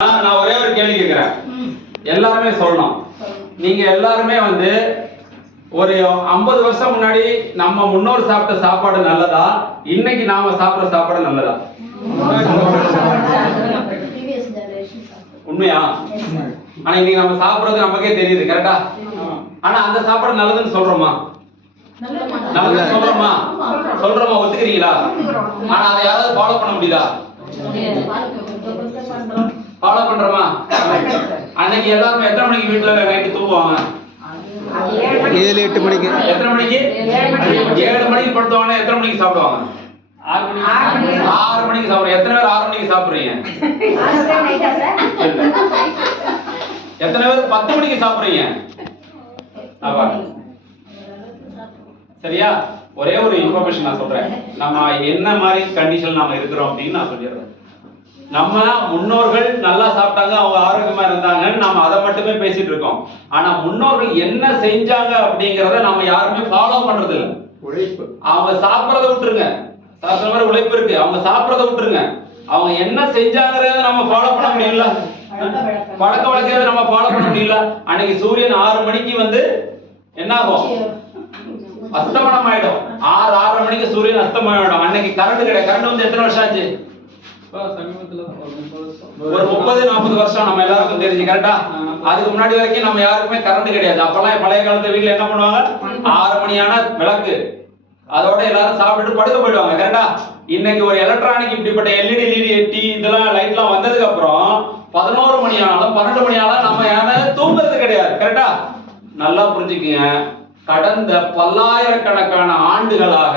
நான் ஒரே ஒரு கேள்வி கேட்கிறேன், எல்லாருமே சொல்லணும். நீங்க எல்லாருமே வந்து ஒரு 50 வருஷம் முன்னாடி நம்ம முன்னோர் சாப்பிட்ட சாப்பாடு நல்லதா, இன்னைக்கு நாம சாப்பிடுற சாப்பாடு நல்லதா? உண்மையா? ஆனா இன்னைக்கு நம்ம சாப்பிடுறது நமக்கே தெரியுது, கரெக்டா? ஆனா அந்த சாப்பாடு நல்லதுன்னு சொல்றோமா? நல்லதுன்னு சொல்றோமா? ஒத்துக்கிறீங்களா? ஆனா அதை யாராவது ஃபாலோ பண்ண முடியுதா? ஃபாலோ பண்றோமா? அன்னைக்கு எல்லாரும் எத்தனை மணிக்கு வீட்டுல நைட்டு தூங்குவாங்க? 7-8 மணிக்கு. எத்தனை மணிக்கு? 7 மணிக்கு படுத்துவாங்க. எத்தனை மணிக்கு சாப்பிடுவாங்க? 6 மணிக்கு சாப்பிடுறோம். எத்தனை பேர் 6 மணிக்கு சாப்பிடுறீங்க? எத்தனை பேர் 10 மணிக்கு சாப்பிடுறீங்க? சரியா? ஒரே ஒரு இன்ஃபர்மேஷன் நான் சொல்றேன். நம்ம என்ன மாதிரி கண்டிஷன் நாம இருக்கிறோம் அப்படின்னு நான் சொல்லிடுறேன். நம்ம முன்னோர்கள் நல்லா சாப்பிட்டாங்க, அவங்க ஆரோக்கியமா இருந்தாங்கன்னு நம்ம அதை மட்டுமே பேசிட்டு இருக்கோம். ஆனா முன்னோர்கள் என்ன செஞ்சாங்க அப்படிங்கறத நம்ம யாருமே ஃபாலோ பண்றது இல்லை. உழைப்பு, அவங்க சாப்பிடறத விட்டுருங்க. சாப்பிட்ற மாதிரி உழைப்பு இருக்கு, அவங்க சாப்பிடறத விட்டுருங்க. அவங்க என்ன செஞ்சாங்கிறத நம்ம ஃபாலோ பண்ண முடியல, பழக்க வழக்கத்தை நம்ம ஃபாலோ பண்ண முடியல. அன்னைக்கு சூரியன் 6 மணிக்கு வந்து என்ன ஆகும்? அஸ்தமனம் ஆயிடும். 6-6:30 மணிக்கு சூரியன் அஸ்தமனம் ஆயிடும். அன்னைக்கு கரண்ட் கிடையாது. கரண்ட் வந்து எத்தனை வருஷம் ஆச்சு? ஒரு 30-40 வருஷம் நம்ம எல்லாருக்கும் தெரிஞ்சு, கரெக்டா? அதுக்கு முன்னாடி வரைக்கும் நம்ம யாருக்குமே கரண்ட் கிடையாது. அப்பெல்லாம் பழைய காலத்து வீட்டுல என்ன பண்ணுவாங்க? 6 மணியான விளக்கு, அதோட எல்லாரும் சாப்பிட்டு படுக்க போயிடுவாங்க, கரெக்டா? இன்னைக்கு ஒரு எலக்ட்ரானிக் இப்படிப்பட்ட எல்இடி இதெல்லாம் லைட்லாம் வந்ததுக்கு அப்புறம் 11 மணி ஆனாலும் 12 மணி ஆனாலும் நம்ம யாரும் தூங்குறது கிடையாது, கரெக்டா? நல்லா புரிஞ்சுக்குங்க. கடந்த பல்லாயிரக்கணக்கான ஆண்டுகளாக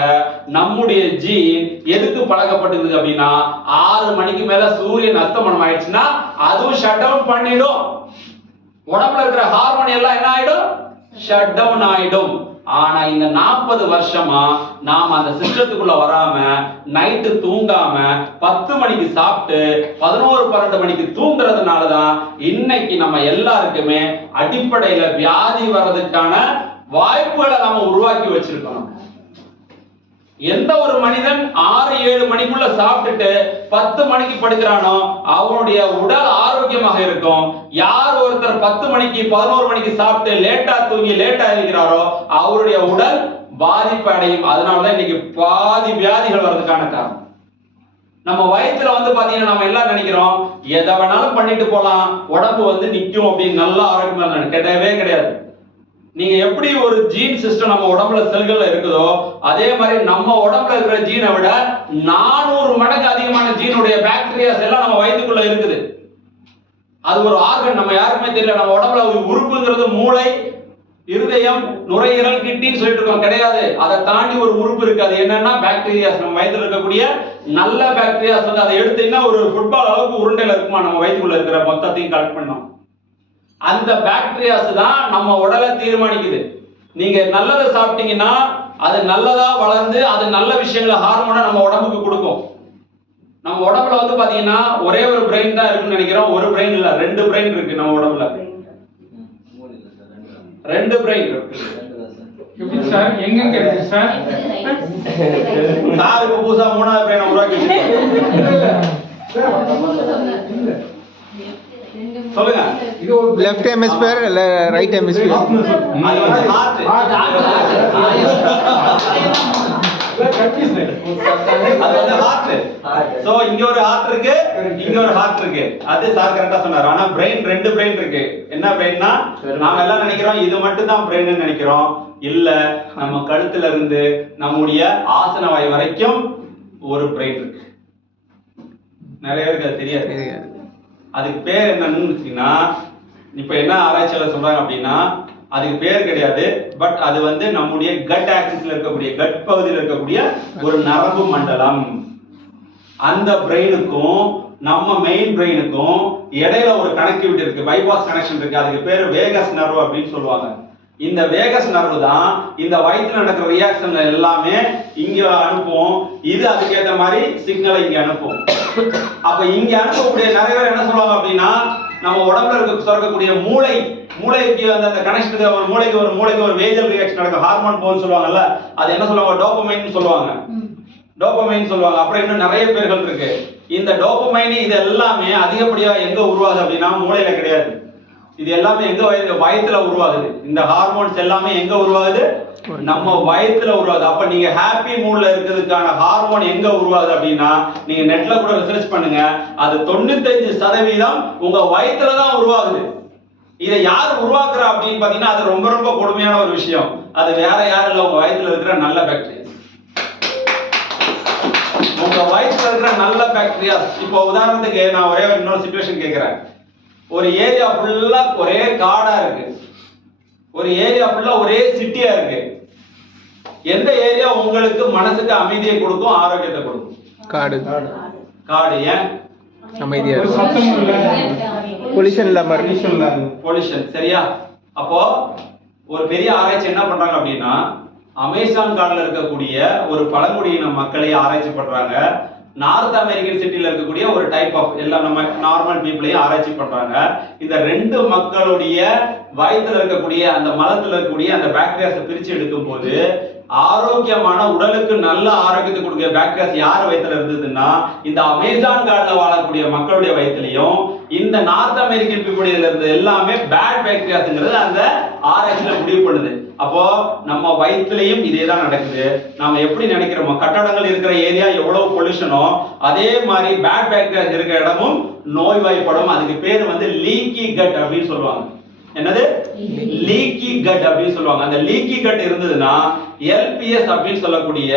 நம்முடைய ஜீன் எதுக்கு பழக்கப்பட்டிருக்கு அப்படின்னா, 6 மணிக்கு மேல சூரியன் அஸ்தமனம் ஆயிடுச்சுன்னா அதுவும் ஷட் டவுன் பண்ணிடும். உடம்புல இருக்கிற ஹார்மோன் எல்லாம் என்ன ஆயிடும்? ஷட் டவுன் ஆயிடும். ஆனா இந்த 40 வருஷமா நாம அந்த சிஸ்டத்துக்குள்ள வராம, நைட்டு தூங்காம 10 மணிக்கு சாப்பிட்டு 11-12 மணிக்கு தூங்குறதுனாலதான் இன்னைக்கு நம்ம எல்லாருக்குமே அடிப்படையில வியாதி வர்றதுக்கான வாய்ப்புகளை நம்ம உருவாக்கி வச்சிருக்கோம். எந்த ஒரு மனிதன் 6-7 மணிக்குள்ள சாப்பிட்டுட்டு 10 மணிக்கு படுக்கிறானோ அவனுடைய உடல் ஆரோக்கியமாக இருக்கும். யார் ஒருத்தர் 10 மணிக்கு 11 மணிக்கு சாப்பிட்டு லேட்டா தூங்கி லேட்டா இருக்கிறாரோ அவருடைய உடல் பாதிப்பு அடையும். அதனாலதான் இன்னைக்கு பாதி வியாதிகள் வர்றதுக்கான காரணம். நம்ம வயிற்றுல வந்து பாத்தீங்கன்னா நம்ம எல்லாம் நினைக்கிறோம் எதை வேணாலும் பண்ணிட்டு போலாம், உடம்பு வந்து நிக்கும் அப்படின்னு, நல்லா ஆரோக்கியமா கிடையவே கிடையாது. நீங்க எப்படி ஒரு ஜீன் சிஸ்டம் நம்ம உடம்புல செல்கள்ல இருக்குதோ அதே மாதிரி நம்ம உடம்புல இருக்கிற ஜீனை விட 400 மடங்கு அதிகமான ஜீனுடைய பாக்டீரியாஸ் எல்லாம் நம்ம வயிற்றுக்குள்ள இருக்குது. அது ஒரு ஆர்கன், நம்ம யாருக்குமே தெரியல. நம்ம உடம்புல ஒரு உறுப்புங்கிறது மூளை, இருதயம், நுரையீரல், கிட்னின்னு சொல்லிட்டு இருக்கோம், கிடையாது. அதை தாண்டி ஒரு உறுப்பு இருக்கு. அது என்னன்னா பாக்டீரியாஸ். நம்ம வயிற்றுல இருக்கக்கூடிய நல்ல பாக்டீரியாஸ் வந்து அதை எடுத்தீங்கன்னா ஒரு ஃபுட்பால் அளவுக்கு உருண்டையில இருக்குமா நம்ம வயிற்றுக்குள்ள இருக்கிற மொத்தத்தையும் கலெக்ட் பண்ணோம். அந்த பாக்டீரியாஸ் தான் நம்ம உடலை தீர்மானிக்குது. நீங்க நல்லதை சாப்பிட்டீங்கன்னா அது நல்லதா வளர்ந்து அது நல்ல விஷயங்களை ஹார்மோனை நம்ம உடம்புக்கு கொடுக்கும். நம்ம உடம்புல வந்து பாத்தீங்கன்னா ஒரே ஒரு பிரெயின் தான் இருக்குன்னு நினைக்கிறோம். ஒரு பிரெயின் இல்ல, 2 பிரெயின் இருக்கு நம்ம உடம்புல. 2 பிரெயின் இருக்கு சார். எங்க இருக்கு சார்? சார் இப்ப புதுசா 3வது பிரெயினை உருவாக்கி சொல்லுங்க. லெஃப்ட் ஹெமிஸ்பியர் இல்ல ரைட் ஹெமிஸ்பியர்? அது வந்து ஹார்ட். அது வந்து ஹார்ட். சோ இங்க ஒரு ஹார்ட் இருக்கு, இங்க ஒரு ஹார்ட் இருக்கு. அது சார் கரெக்ட்டா சொன்னாரு. ஆனா பிரெயின் 2 பிரெயின் இருக்கு. என்ன பிரெயின்னா, நாம எல்லாம் நினைக்கிறோம் இது மட்டும் தான் பிரெயின் நினைக்கிறோம். இல்ல, நம்ம கழுத்துல இருந்து நம்முடைய ஆசன வாய் வரைக்கும் ஒரு பிரெயின் இருக்கு. நிறைய பேருக்கு அது தெரியாது. அதுக்கு பேர் என்னன்னு வச்சீங்கன்னா, இப்ப என்ன ஆராய்ச்சியாளர் சொல்றாங்க அப்படின்னா, அதுக்கு பேர் கிடையாது. பட் அது வந்து நம்முடைய கட் ஆக்சிஸ்ல இருக்கக்கூடிய, கட் பகுதியில் இருக்கக்கூடிய ஒரு நரம்பு மண்டலம். அந்த பிரெயினுக்கும் நம்ம மெயின் பிரெயினுக்கும் இடையில ஒரு கனெக்டிவிட்டி இருக்கு, பைபாஸ் கனெக்ஷன் இருக்கு. அதுக்கு பேர் வேகஸ் நர்வ் அப்படின்னு சொல்லுவாங்க. இந்த வேகஸ் நர்வ் தான் இந்த வயிற்றுல நடக்கிற ரியாக்ஷன் எல்லாமே இங்க அனுப்பும். இது அதுக்கேற்ற மாதிரி சிக்னலை இங்க அனுப்பும். அப்ப இங்க அனுப்பக்கூடிய நிறைய பேர் என்ன சொல்லுவாங்க அப்படின்னா, நம்ம உடம்புல இருக்க சுரக்கக்கூடிய மூளைக்கு அந்த கனெக்ஷனுக்கு ஒரு மூளைக்கு ஒரு வேஜல் ரியாக்ஷன் நடக்கும், ஹார்மோன் போன்னு சொல்லுவாங்கல்ல, அது என்ன சொல்லுவாங்க? டோபமைன் சொல்லுவாங்க. டோபமைன் சொல்லுவாங்க. அப்புறம் இன்னும் நிறைய பேர்கள் இருக்கு. இந்த டோபமைன் இது எல்லாமே அதிகப்படியா எங்க உருவாகுது அப்படின்னா மூளையில கிடையாது. இது எல்லாமே எங்க வயித்துல உருவாகுது. இந்த ஹார்மோன்ஸ் எல்லாமே எங்க உருவாகுது? நம்ம வயித்துல உருவாகுது. அப்ப நீங்க ஹாப்பி மூட்ல இருக்கிறதுக்கான ஹார்மோன் எங்க உருவாகுது அப்படின்னா நீங்க நெட்ல கூட ரிசர்ச் பண்ணுங்க. அது 95% உங்க வயித்துல தான் உருவாகுது. இதை யார் உருவாக்குறா அப்படின்னு பாத்தீங்கன்னா அது ரொம்ப ரொம்ப கொடுமையான ஒரு விஷயம். அது வேற யாரும் இல்ல, உங்க வயித்துல இருக்கிற நல்ல பாக்டீரியா. உங்க வயித்துல இருக்கிற நல்ல பாக்டீரியா. இப்போ உதாரணத்துக்கு நான் ஒரே இன்னொரு சிச்சுவேஷன் கேட்கிறேன். ஒரு ஏரியா ஃபுல்லா ஒரே காடா இருக்கு, ஒரு ஏரியா ஃபுல்லா ஒரே சிட்டியா இருக்கு. எந்த ஏரியா உங்களுக்கு மனசுக்கு அமைதியை கொடுக்கும், ஆரோக்கியத்தை கொடுக்கும்? காடு. காடு. ஏன்? அமைதியா ஒரு இருக்கும், சத்தம் இல்ல, பொல்யூஷன் இல்லாம pollution இல்ல. பொல்யூஷன். சரியா? அப்போ ஒரு பெரிய ஆராய்ச்சி என்ன பண்றாங்க அப்படின்னா அமேசான் காடுல இருக்கக்கூடிய ஒரு பழங்குடியின மக்களை ஆராய்ச்சி பண்றாங்க. நார்த் அமெரிக்கன் சிட்டில இருக்கக்கூடிய ஒரு டைப் ஆஃப் எல்லா நம்ம நார்மல் பீப்புளையும் ஆராய்ச்சி பண்றாங்க. இந்த ரெண்டு மக்களுடைய வயித்துல இருக்கக்கூடிய அந்த மலத்துல இருக்கக்கூடிய அந்த பாக்டீரியாஸை பிரிச்சு எடுக்கும் போது ஆரோக்கியமான உடலுக்கு நல்ல ஆரோக்கியத்தை கொடுக்கிற பாக்டீரியாஸ் யார் வயித்துல இருந்ததுன்னா இந்த அமேசான் காடுல வாழக்கூடிய மக்களுடைய வயிற்றுலயும் இந்த நார்த் அமெரிக்கன் பீப்புள் இருந்தது எல்லாமே பேட் பாக்டீரியாஸ்ங்கிறது அந்த ஆராய்ச்சியில முடிவு பண்ணுது. அப்போ நம்ம வயிற்றுலயும் இதே தான் நடக்குது. நாம எப்படி நினைக்கிறோமோ கட்டடங்கள் இருக்கிற ஏரியா எவ்வளவு பொல்யூஷனோ அதே மாதிரி பேட் பாக்டீரியாஸ் இருக்கிற இடமும் நோய்வாய்ப்படும். அதுக்கு பேர் வந்து லீக்கி கட் அப்படின்னு சொல்லுவாங்க. என்னது? லீக்கி கட் அப்படின்னு சொல்லுவாங்க. அந்த லீக்கி கட் இருந்ததுன்னா LPS அப்படின்னு சொல்லக்கூடிய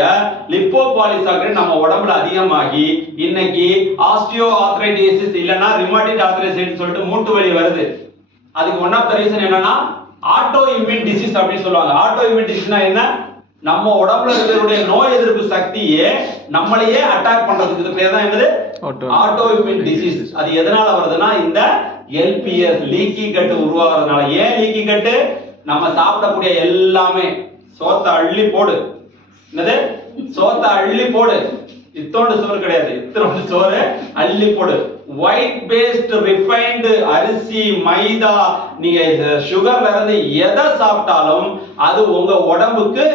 லிப்போபாலிசாக்கரைடு நம்ம உடம்புல அதிகமாகி இன்னைக்கு ஆஸ்டியோ ஆர்த்ரைட்டிஸ் இல்லனா ரிமேட்டட் ஆர்த்ரைட்டிஸ் சொல்லிட்டு மூட்டு வலி வருது. அதுக்கு ஒன் ஆஃப் த ரீசன் என்னன்னா ஆட்டோ இம்யூன் டிசீஸ் அப்படின்னு சொல்லுவாங்க. ஆட்டோ இம்யூன் டிசீஸ்னா என்ன? நம்ம உடம்புல இருக்கக்கூடிய நோய் எதிர்ப்பு சக்தியே நம்மளையே அட்டாக் பண்றதுக்கு பேர் தான் என்னது? Auto immune disease. அது எதனால வருதுன்னா இந்த LPS லீக்கி கட் உருவாகிறதுனால. ஏன் லீக்கி கட்? நம்ம சாப்பிடக்கூடிய எல்லாமே சோத்தை அள்ளி போடு. என்னது? சோத்தை அள்ளி போடு. இத்தோண்டு சோறு கிடையாது, இத்தோண்டு சோறு அள்ளி போடு. ஒயிட் பேஸ்ட் ரிஃபைன்டு அரிசி மைதா நீங்க சுகர்ல இருந்து எதை சாப்பிட்டாலும் அது உங்க உடம்புக்கு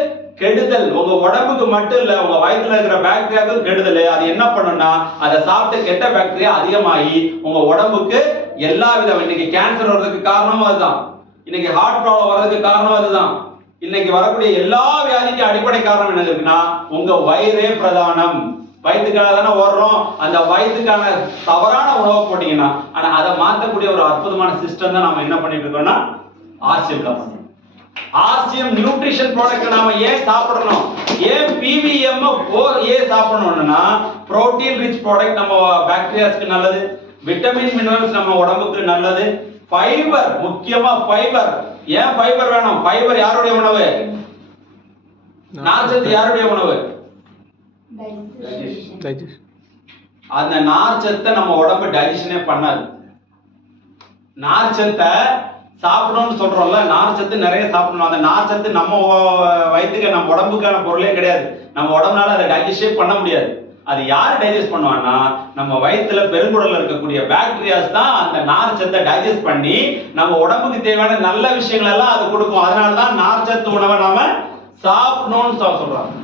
கெடுதல். உங்க உடம்புக்கு மட்டும் இல்ல, உங்க வயித்துல இருக்கிற பாக்டீரியாவுக்கு கெடுதல். அது என்ன பண்ணும்னா அதை சாப்பிட்டு கெட்ட பாக்டீரியா அதிகமாகி உங்க உடம்புக்கு எல்லா விதம் இன்னைக்கு கேன்சர் வர்றதுக்கு காரணமும் அதுதான். இன்னைக்கு ஹார்ட் ப்ராப்ளம் வர்றதுக்கு காரணம் அதுதான். இன்னைக்கு வரக்கூடிய எல்லா வியாதிக்கும் அடிப்படை காரணம் என்ன இருக்குன்னா உங்க வயிறே பிரதானம். வயிற்றுக்காக தானே ஓடுறோம். அந்த வயிற்றுக்கான தவறான உணவை போட்டீங்கன்னா ஆனா அதை மாற்றக்கூடிய ஒரு அற்புதமான சிஸ்டம் தான் நாம என்ன பண்ணிட்டு இருக்கோம்னா RCM தான் பண்றோம். RCM நியூட்ரிஷன் ப்ராடக்ட் நாம ஏன் சாப்பிடணும்? ஏன் PVM ஏன் சாப்பிடணும்னா புரோட்டீன் ரிச் ப்ராடக்ட் நம்ம பாக்டீரியாஸ்க்கு நல்லது, விட்டமின் மினரல்ஸ் நம்ம உடம்புக்கு நல்லது, ஃபைபர் முக்கியமா ஃபைபர். ஏன் ஃபைபர் வேணும்? ஃபைபர் யாருடைய உணவு? நார்ச்சத்து யாருடைய உணவு? அந்த நார்ச்சத்தை நம்ம உடம்பு டைஜஷனே பண்ணாது. நார்ச்சத்தை சாப்பிடணும்னு சொல்றோம்ல, நார்ச்சத்து நிறைய சாப்பிடணும். அந்த நார்ச்சத்து நம்ம வயிற்றுக்கு நம்ம உடம்புக்கான பொருளே கிடையாது. நம்ம உடம்புனால அதை டைஜஸ்டே பண்ண முடியாது. அது யார் டைஜஸ்ட் பண்ணுவான்னா நம்ம வயிற்றுல பெருங்குடல்ல இருக்கக்கூடிய பாக்டீரியாஸ் தான் அந்த நார்ச்சத்தை டைஜஸ்ட் பண்ணி நம்ம உடம்புக்கு தேவையான நல்ல விஷயங்கள் எல்லாம் அது கொடுக்கும். அதனால தான் நார்ச்சத்து உணவை நாம சாப்பிடணும்னு சொல்றாங்க.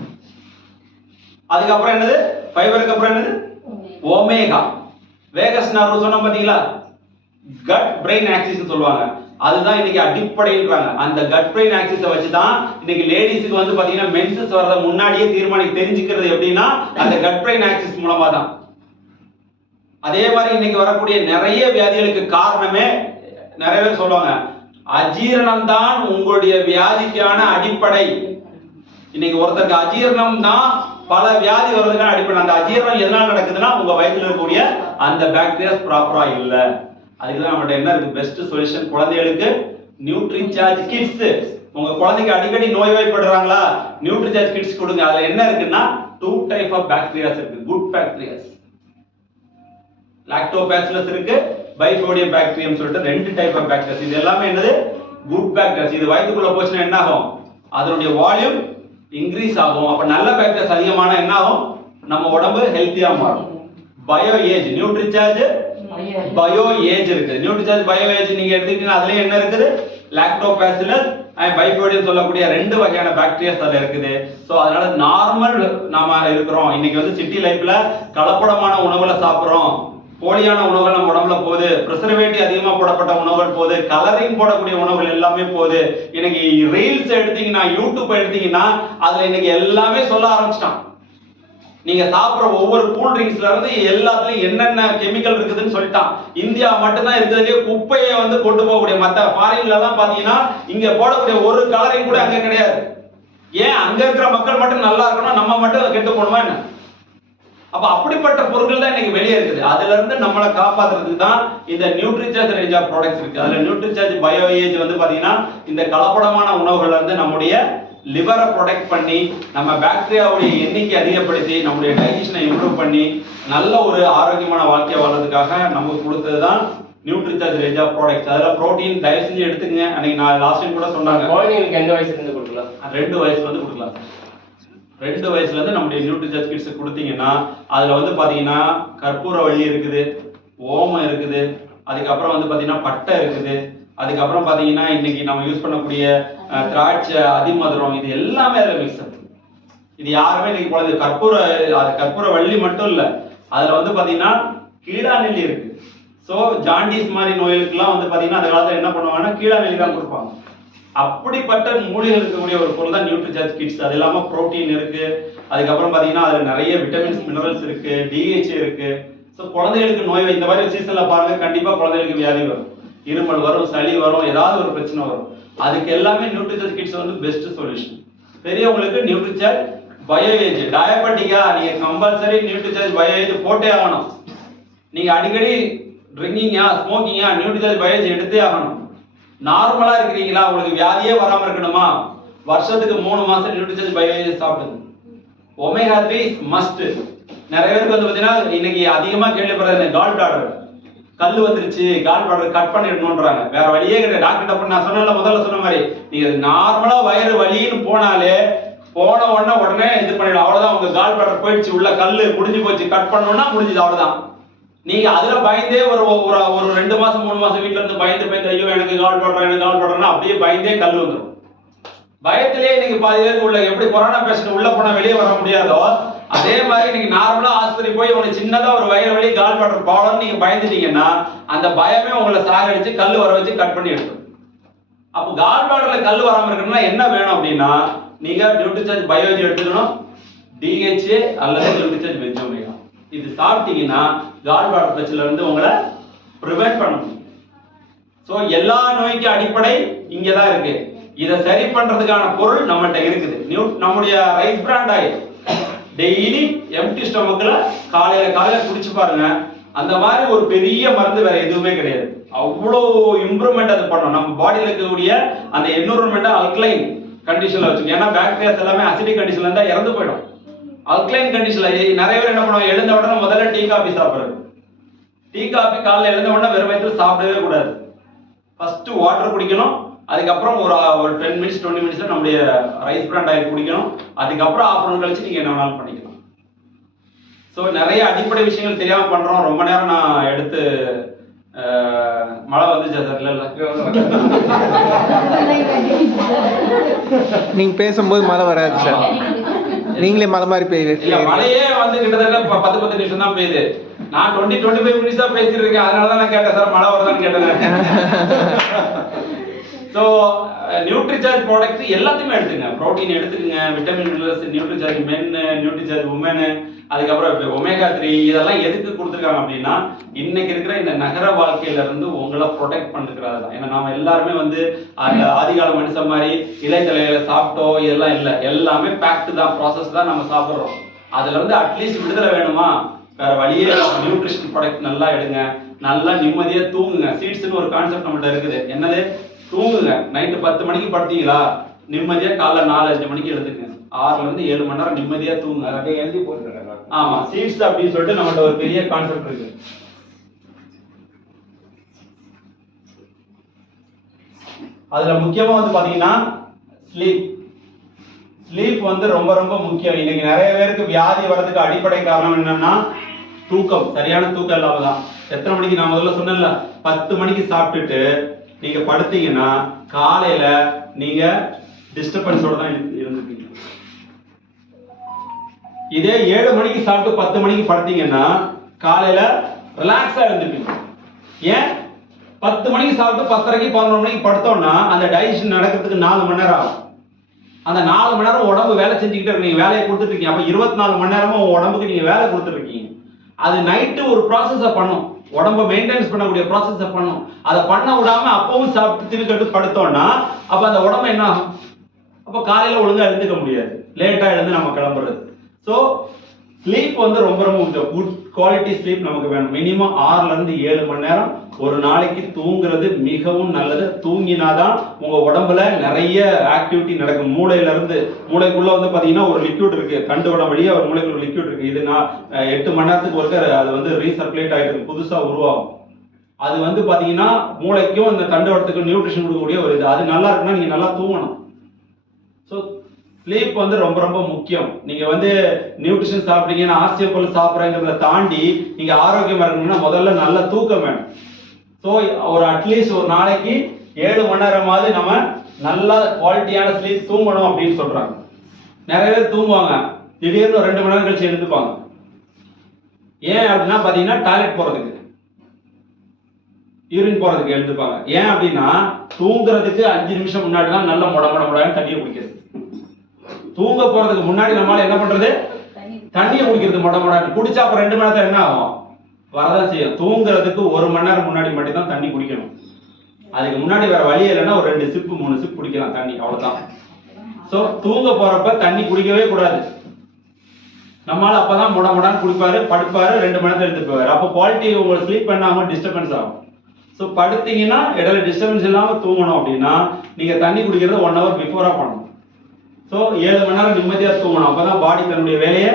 அதுக்கப்புறம் என்னது? ஃபைபருக்கு அப்புறம் என்னது? ஒமேகா. வேகஸ் நர்வ் சொன்னோம் பாத்தீங்களா? கட் பிரெயின் ஆக்சிஸ் சொல்லுவாங்க. அதுதான் இன்னைக்கு அடிப்படைன்றாங்க. அந்த கட் பிரெயின் ஆக்சிஸை வச்சு தான் இன்னைக்கு லேடிஸ்க்கு வந்து பாத்தீங்கன்னா மென்சஸ் வர்றது முன்னாடியே தெரிஞ்சுக்கிறது எப்படின்னா அந்த கட் பிரெயின் ஆக்சிஸ் மூலமா தான். அதே மாதிரி இன்னைக்கு வரக்கூடிய நிறைய வியாதிகளுக்கு காரணமே நிறைய பேர் சொல்லுவாங்க அஜீரணம் தான் உங்களுடைய வியாதிக்கான அடிப்படை. இன்னைக்கு ஒருத்தருக்கு அஜீரணம் தான் பல வியாதி வர்றதுக்கான அடிப்படை. அந்த அஜீரணம் எதனால நடக்குதுன்னா உங்க வயிற்றுல இருக்கக்கூடிய அந்த பாக்டீரியாஸ் ப்ராப்பரா இல்ல. அதுக்குதான் நம்மகிட்ட என்ன இருக்கு? பெஸ்ட் சொல்யூஷன் குழந்தைகளுக்கு நியூட்ரிசார்ஜ் கிட்ஸ். உங்க குழந்தைக்கு அடிக்கடி நோய்வாய்ப்படுறாங்களா? நியூட்ரிசார்ஜ் கிட்ஸ் கொடுங்க. அதுல என்ன இருக்குன்னா 2 டைப் ஆஃப் பாக்டீரியாஸ் இருக்கு. குட் பாக்டீரியாஸ் லாக்டோபாசிலஸ் இருக்கு, பைஃபோடியம் பாக்டீரியம் சொல்லிட்டு 2 டைப் ஆஃப் பாக்டீரியாஸ். இது எல்லாமே என்னது? Good bacterias. இது வயித்துக்குள்ள போச்சுன்னா என்ன ஆகும்? அதனுடைய வால்யூம் இன்க்ரீஸ் ஆகும். அப்ப நல்ல பாக்டீரியாஸ் அதிகமான என்ன ஆகும்? நம்ம உடம்பு ஹெல்த்தியா மாறும். Bio age Nutricharge bio age இருக்கு. நியூட்ரிசார்ஜ் பயோ ஏஜ் நீங்க எடுத்துக்கிட்டீங்கன்னா அதுல என்ன இருக்குது? லாக்டோபாசிலஸ் பைஃபோடியம் சொல்லக்கூடிய 2 வகையான பாக்டீரியாஸ் அதுல இருக்குது. ஸோ அதனால நார்மல் நாம இருக்கிறோம். இன்னைக்கு வந்து சிட்டி லைஃப்ல கலப்படமான உணவுகளை சாப்பிட்றோம், போலியான உணவுகள் நம்ம உடம்புல போகுது, பிரிசர்வேட்டிவ் அதிகமா போடப்பட்ட உணவுகள் போகுது, கலரிங் போடக்கூடிய உணவுகள் எல்லாமே போகுது. இன்னைக்கு ரீல்ஸ் எடுத்தீங்கன்னா, யூடியூப் எடுத்தீங்கன்னா அதுல இன்னைக்கு எல்லாமே சொல்ல ஆரம்பிச்சிட்டான். நீங்க சாப்பிடுற ஒவ்வொரு கூல் ட்ரிங்க்ஸ்ல இருந்து எல்லாத்துலயும் என்னென்ன கெமிக்கல் இருக்குதுன்னு சொல்லிட்டான். இந்தியா மட்டும்தான் இருக்கிறதுலயே குப்பையை வந்து கொண்டு போகக்கூடிய, மற்ற ஃபாரின்ல எல்லாம் பாத்தீங்கன்னா இங்க போடக்கூடிய ஒரு கலரிங் கூட அங்க கிடையாது. ஏன் அங்க இருக்கிற மக்கள் மட்டும் நல்லா இருக்கணும், நம்ம மட்டும் கெட்டு போகணுமா என்ன? அப்ப அப்படிப்பட்ட பொருட்கள் தான் இன்னைக்கு வெளியே இருக்குது. அதுல இருந்து நம்மளை காப்பாத்துறதுக்கு தான் இந்த நியூட்ரிசார்ஜ் ரேஞ்ச் ஆஃப் ப்ராடக்ட்ஸ் இருக்கு. அதுல நியூட்ரிசார்ஜ் பயோ ஏஜ் வந்து பாத்தீங்கன்னா இந்த கலப்படமான உணவுகள்ல இருந்து நம்முடைய லிவரை ப்ரொடெக்ட் பண்ணி, நம்ம பாக்டீரியாவுடைய எண்ணிக்கை அதிகப்படுத்தி, நம்முடைய டைஜஷனை இம்ப்ரூவ் பண்ணி நல்ல ஒரு ஆரோக்கியமான வாழ்க்கையை வாழ்றதுக்காக நமக்கு கொடுத்தது தான் நியூட்ரிசார்ஜ் ரேஞ்ச் ஆஃப் ப்ராடக்ட்ஸ். அதுல புரோட்டீன் தயவு செஞ்சு எடுத்துக்கங்க. அன்னைக்கு நான் லாஸ்ட் டைம் கூட சொன்னாங்க, குழந்தைங்களுக்கு எந்த வயசுல இருந்து கொடுக்கலாம்? 2 வயசுல இருந்து கொடுக்கலாம். 2 வயசுல இருந்து நம்முடைய நியூட்ரிசார்ஜ் கிட்ஸ் கொடுத்தீங்கன்னா அதுல வந்து பாத்தீங்கன்னா கற்பூரவள்ளி இருக்குது, ஓமம் இருக்குது, அதுக்கப்புறம் வந்து பாத்தீங்கன்னா பட்டை இருக்குது, அதுக்கப்புறம் பாத்தீங்கன்னா இன்னைக்கு நம்ம யூஸ் பண்ணக்கூடிய திராட்சை, அதிமதுரம், இது எல்லாமே அதுல மிக்ஸ் ஆகுது. இது யாருமே இன்னைக்கு குழந்தை கற்பூரவள்ளி மட்டும் இல்ல, அதுல வந்து பாத்தீங்கன்னா கீழாநெல்லி இருக்கு. சோ ஜாண்டிஸ் மாதிரி நோய்களுக்கெல்லாம் வந்து பாத்தீங்கன்னா அந்த காலத்துல என்ன பண்ணுவாங்கன்னா கீழாநெல்லி தான் கொடுப்பாங்க. அப்படிப்பட்ட மூலிகள் இருக்கக்கூடிய ஒரு பொருள் தான் நியூட்ரிசார்ஜ் கிட்ஸ். அது இல்லாம புரோட்டீன் இருக்கு, அதுக்கப்புறம் பாத்தீங்கன்னா அதுல நிறைய விட்டமின்ஸ், மினரல்ஸ் இருக்கு, டிஹெச் இருக்கு. ஸோ குழந்தைகளுக்கு நோய் இந்த மாதிரி சீசன்ல பாருங்க, கண்டிப்பா குழந்தைகளுக்கு வியாதி வரும், இருமல் வரும், சளி வரும், ஏதாவது ஒரு பிரச்சனை வரும். அதுக்கு எல்லாமே நியூட்ரிசார்ஜ் கிட்ஸ் வந்து பெஸ்ட் சொல்யூஷன். பெரியவங்களுக்கு நியூட்ரிசார்ஜ் பயோ ஏஜ். டயபெட்டிக்கா நீங்க கம்பல்சரி நியூட்ரிசார்ஜ் பயோ ஏஜ் போட்டே ஆகணும். நீங்க அடிக்கடி ட்ரிங்கிங்கா, ஸ்மோக்கிங்கா, நியூட்ரிசார்ஜ் பயோ ஏஜ் எடுத்தே ஆகணும். நார்மலா இருக்கிறீங்களா, உங்களுக்கு வியாதியே வராம இருக்கணுமா, வருஷத்துக்கு 3 மாசம் நியூட்ரிசார்ஜ் பயோ ஏஜ் சாப்பிடுங்க. Omega 3 must. நிறைய பேருக்கு வந்து பாத்தீங்கன்னா இன்னைக்கு அதிகமா கேள்விப்படுறது கால் பிளாடர், கல் வந்துருச்சு, கால் பிளாடர் கட் பண்ணிடணும்ன்றாங்க. வேற வழியே கிடையாது. டாக்டர் நான் சொன்னல, முதல்ல சொன்ன மாதிரி நீங்க நார்மலா வயிறு வலின்னு போனாலே போன உடனே இது பண்ணிடும், அவ்வளவுதான், உங்க கால் பிளாடர் போயிடுச்சு, உள்ள கல்லு முடிஞ்சு போச்சு, கட் பண்ணணும்னா முடிஞ்சது, அவ்வளவுதான். நீங்க அதுல பயந்தே ஒரு 2 மாசம் 3 மாசம் வீட்டுல இருந்து பயந்து ஐயோ எனக்கு கால் பிளாடர்னா அப்படியே பயந்தே கல் வந்துடும். பயத்திலேயே இன்னைக்கு பாதி பேருக்கு உள்ள எப்படி கொரோனா பேஷண்ட் உள்ள போனா வெளியே வர முடியாதோ, அதே மாதிரி நீங்க நார்மலா ஆஸ்பத்திரி போய் உங்களுக்கு சின்னதா ஒரு வயிறு வலி, கால் பிளாடர் ப்ராப்ளம் நீங்க பயந்துட்டீங்கன்னா அந்த பயமே உங்களை சாகடிச்சு கல் வர வச்சு கட் பண்ணி எடுக்கும். அப்போ கால் பிளாடர்ல கல் வராம இருக்கணும்னா என்ன வேணும் அப்படின்னா நீங்க நியூட்ரிசார்ஜ் பயோஜி எடுத்துக்கணும், டிஹெச்ஏ அல்லது நியூட்ரிசார்ஜ் வெஜ் ஒமேகா. இது சாப்பிட்டீங்கன்னா கால் பிளாடர் பிரச்சனைல இருந்து உங்களை ப்ரிவென்ட் பண்ண முடியும். சோ எல்லா நோய்க்கு அடிப்படை இங்க தான் இருக்கு. இதை சரி பண்றதுக்கான பொருள் நம்மகிட்ட இருக்குது. நம்முடைய rice bran oil daily empty ஸ்டொமக்ல காலையில குடிச்சு பாருங்க. அந்த மாதிரி ஒரு பெரிய மருந்து வேற எதுவுமே கிடையாது. அவ்வளோ இம்ப்ரூவ்மெண்ட் அது பண்ணும். நம்ம பாடியில இருக்கக்கூடிய அந்த என்விரான்மெண்ட் அல்கலைன் கண்டிஷன்ல வச்சுக்கணும். ஏன்னா பாக்டீரியாஸ் எல்லாமே அசிடிக் கண்டிஷன்ல இருந்தா இறந்து போயிடும். அல்கலைன் கண்டிஷன்ல நிறைய பேர் என்ன பண்ணுவாங்க, எழுந்த உடனே முதல்ல டீ காபி சாப்பிடுறது. டீ காபி காலைல எழுந்த உடனே வெறும் வயித்துல சாப்பிடவே கூடாது. ஃபர்ஸ்ட் வாட்டர் குடிக்கணும், அதுக்கப்புறம் ஒரு 10 மினிட்ஸ் 20 மினிட்ஸ்ல நம்முடைய ரைஸ் பிராண்ட் ஆயில் குடிக்கணும். அதுக்கப்புறம் ஆஃப்டர்நூன் கழிச்சு நீங்க என்ன வேணாலும் பண்ணிக்கலாம். ஸோ நிறைய அடிப்படை விஷயங்கள் தெரியாம பண்றோம். ரொம்ப நேரம் நான் எடுத்து மழை வந்துச்சா சார்? இல்ல நீங்க பேசும்போது மழை வராது சார், நீங்களே மழை மாதிரி பெய்யுது. மழையே வந்து கிட்டத்தட்ட 10 நிமிஷம் தான் பெய்யுது. நான் 20-25 மினிட்ஸ் தான் பேசிட்டு இருக்கேன். அதனாலதான் நான் கேட்டேன் சார் மழை வருதான்னு கேட்டேன். ஸோ நியூட்ரிசார்ஜ் ப்ராடக்ட் எல்லாத்தையுமே எடுத்துங்க. ப்ரோட்டீன் எடுத்துக்கங்க, விட்டமின் மினரல்ஸ், நியூட்ரிசார்ஜ் மென், நியூட்ரிசார்ஜ் உமன், அதுக்கப்புறம் ஒமேகா 3, இதெல்லாம் எதுக்கு கொடுத்துருக்காங்க அப்படின்னா இன்னைக்கு இருக்கிற இந்த நகர வாழ்க்கையில இருந்து உங்களை ப்ரொடெக்ட் பண்ணிருக்கிறது தான். ஏன்னா நாம எல்லாருமே வந்து ஆதிகால மனுஷன் மாதிரி இலைத்தலைகளை சாப்பிட்டோம் இதெல்லாம் இல்லை, எல்லாமே பேக்டு தான், ப்ராசஸ் தான் நம்ம சாப்பிட்றோம். அதுல இருந்து அட்லீஸ்ட் விடுதலை வேணுமா, வேற வழியே நியூட்ரிஷன் ப்ராடக்ட் நல்லா எடுங்க, நல்லா நிம்மதியா தூங்குங்க. சீட்ஸ்னு ஒரு கான்செப்ட் நம்மகிட்ட இருக்குது. என்னது, தூங்குங்க. நைட்டு 10 மணிக்கு படுத்தீங்களா, நிம்மதியா காலைல 4-5 மணிக்கு எழுதுங்க. 6ல இருந்து 7 மணி நேரம் நிம்மதியா தூங்குங்க. அதை எழுதி போட்டுருங்க. ஆமா, சீட்ஸ் அப்படின்னு சொல்லிட்டு நம்மகிட்ட ஒரு பெரிய கான்செப்ட் இருக்கு. அதுல முக்கியமா வந்து பாத்தீங்கன்னா ஸ்லீப் வந்து ரொம்ப ரொம்ப முக்கியம். இன்னைக்கு நிறைய பேருக்கு வியாதி வர்றதுக்கு அடிப்படை காரணம் என்னன்னா தூக்கம், சரியான தூக்கம் இல்லாம தான். எத்தனை மணிக்கு நான் முதல்ல சொன்னேன்ல, 10 மணிக்கு சாப்பிட்டுட்டு நீங்க படுத்தீங்கன்னா காலையில நீங்க டிஸ்டர்பன்ஸோட தான் இருந்துப்பீங்க. இதே 7 மணிக்கு சாப்பிட்டு 10 மணிக்கு படுத்தீங்கன்னா காலையில ரிலாக்ஸா இருந்துப்பீங்க. ஏன் 10 மணிக்கு சாப்பிட்டு 10:30 11 மணிக்கு படுத்தோம்னா அந்த டைஜஷன் நடக்கிறதுக்கு 4 மணி நேரம் ஆகும். அந்த 4 மணி நேரம் உடம்பு வேலை செஞ்சுக்கிட்டே இருக்கு. நீங்க வேலையை கொடுத்துட்டு இருக்கீங்க. அப்ப 24 மணி நேரமா உங்க உடம்புக்கு நீங்க வேலை கொடுத்துட்டு இருக்கீங்க. அது நைட்டு ஒரு ப்ராசஸை பண்ணும், உடம்ப மெயின்டைன்ஸ் பண்ணக்கூடிய ப்ராசஸை பண்ணும். அதை பண்ண விடாம அப்பவும் சாப்பிட்டு திருக்கட்டு படுத்தோம்னா அப்ப அந்த உடம்பு என்ன ஆகும்? அப்ப காலையில ஒழுங்கா எழுந்துக்க முடியாது, லேட்டா எழுந்து நம்ம கிளம்புறது. ஸோ ஸ்லீப் வந்து ரொம்ப ரொம்ப முக்கியம். குட் குவாலிட்டி ஸ்லீப் நமக்கு வேணும். மினிமம் 6ல இருந்து 7 மணி நேரம் ஒரு நாளைக்கு தூங்குறது மிகவும் நல்லது. தூங்கினாதான் உங்க உடம்புல நிறைய ஆக்டிவிட்டி நடக்கும். மூளையில இருந்து மூளைக்குள்ள வந்து பாத்தீங்கன்னா ஒரு லிக்விட் இருக்கு, தண்டு வடம் வழியா ஒரு மூளைக்குள்ள லிக்விட் இருக்கு. இது 8 மணி நேரத்துக்கு ஒருக்க அது வந்து ரீசர்க்குலேட் ஆயிட்டு புதுசா உருவாகும். அது வந்து பாத்தீங்கன்னா மூளைக்கும் இந்த தண்டு வடத்துக்கும் நியூட்ரிஷன் கொடுக்கக்கூடிய ஒரு இது. அது நல்லா இருக்குன்னா நீங்க நல்லா தூங்கணும். ஸோ ஸ்லீப் வந்து ரொம்ப ரொம்ப முக்கியம். நீங்க வந்து நியூட்ரிஷன் சாப்பிடுறீங்க, ஆர்சிஎம் பொருள் சாப்பிட்றீங்கிறத தாண்டி நீங்க ஆரோக்கியமா இருக்கணும்னா முதல்ல நல்ல தூக்கம் வேணும். ஸோ ஒரு அட்லீஸ்ட் ஒரு நாளைக்கு 7 மணி நேரமாவது நம்ம நல்ல குவாலிட்டியான ஸ்லீப் தூங்கணும் அப்படின்னு சொல்றாங்க. நிறைய பேர் தூங்குவாங்க, திடீர்னு 2 மணி நேரம் கழிச்சு எடுத்துப்பாங்க. ஏன் அப்படின்னா பாத்தீங்கன்னா டாய்லெட் போறதுக்கு, யூரின் போறதுக்கு எழுந்துப்பாங்க. ஏன் அப்படின்னா தூங்குறதுக்கு 5 நிமிஷம் முன்னாடி தான் நல்ல முடமுடமுடான்னு தண்ணியை குடிக்கிறது. தூங்க போறதுக்கு முன்னாடி நம்மளால என்ன பண்றது? தண்ணியை குடிக்கிறது முடமுடான்னு. குடிச்சா அப்ப 2 மணி நேரத்துல என்ன ஆகும்? வரதான் செய்யும். தூங்குறதுக்கு 1 மணி நேரம் முன்னாடி மட்டும் தான் தண்ணி குடிக்கணும். அதுக்கு முன்னாடி வேற வழி இல்லைன்னா ஒரு 2 சிப்பு 3 சிப் குடிக்கலாம் தண்ணி, அவ்வளவுதான். சோ தூங்க போறப்ப தண்ணி குடிக்கவே கூடாது. நம்மளால அப்பதான் முடமுடான்னு குடிப்பாரு, படுப்பாரு, 2 மணி நேரத்துல எடுத்து போவாரு. அப்போ குவாலிட்டி உங்களுக்கு ஸ்லீப் பண்ணாம டிஸ்டர்பன்ஸ் ஆகும். ஸோ படுத்தீங்கன்னா இடையில டிஸ்டர்பன்ஸ் இல்லாமல் தூங்கணும் அப்படின்னா நீங்க தண்ணி குடிக்கிறத 1 hour பிஃபோரா பண்ணணும். ஸோ 7 மணி நேரம் நிம்மதியா தூங்கணும். அப்பதான் பாடி தன்னுடைய வேலையை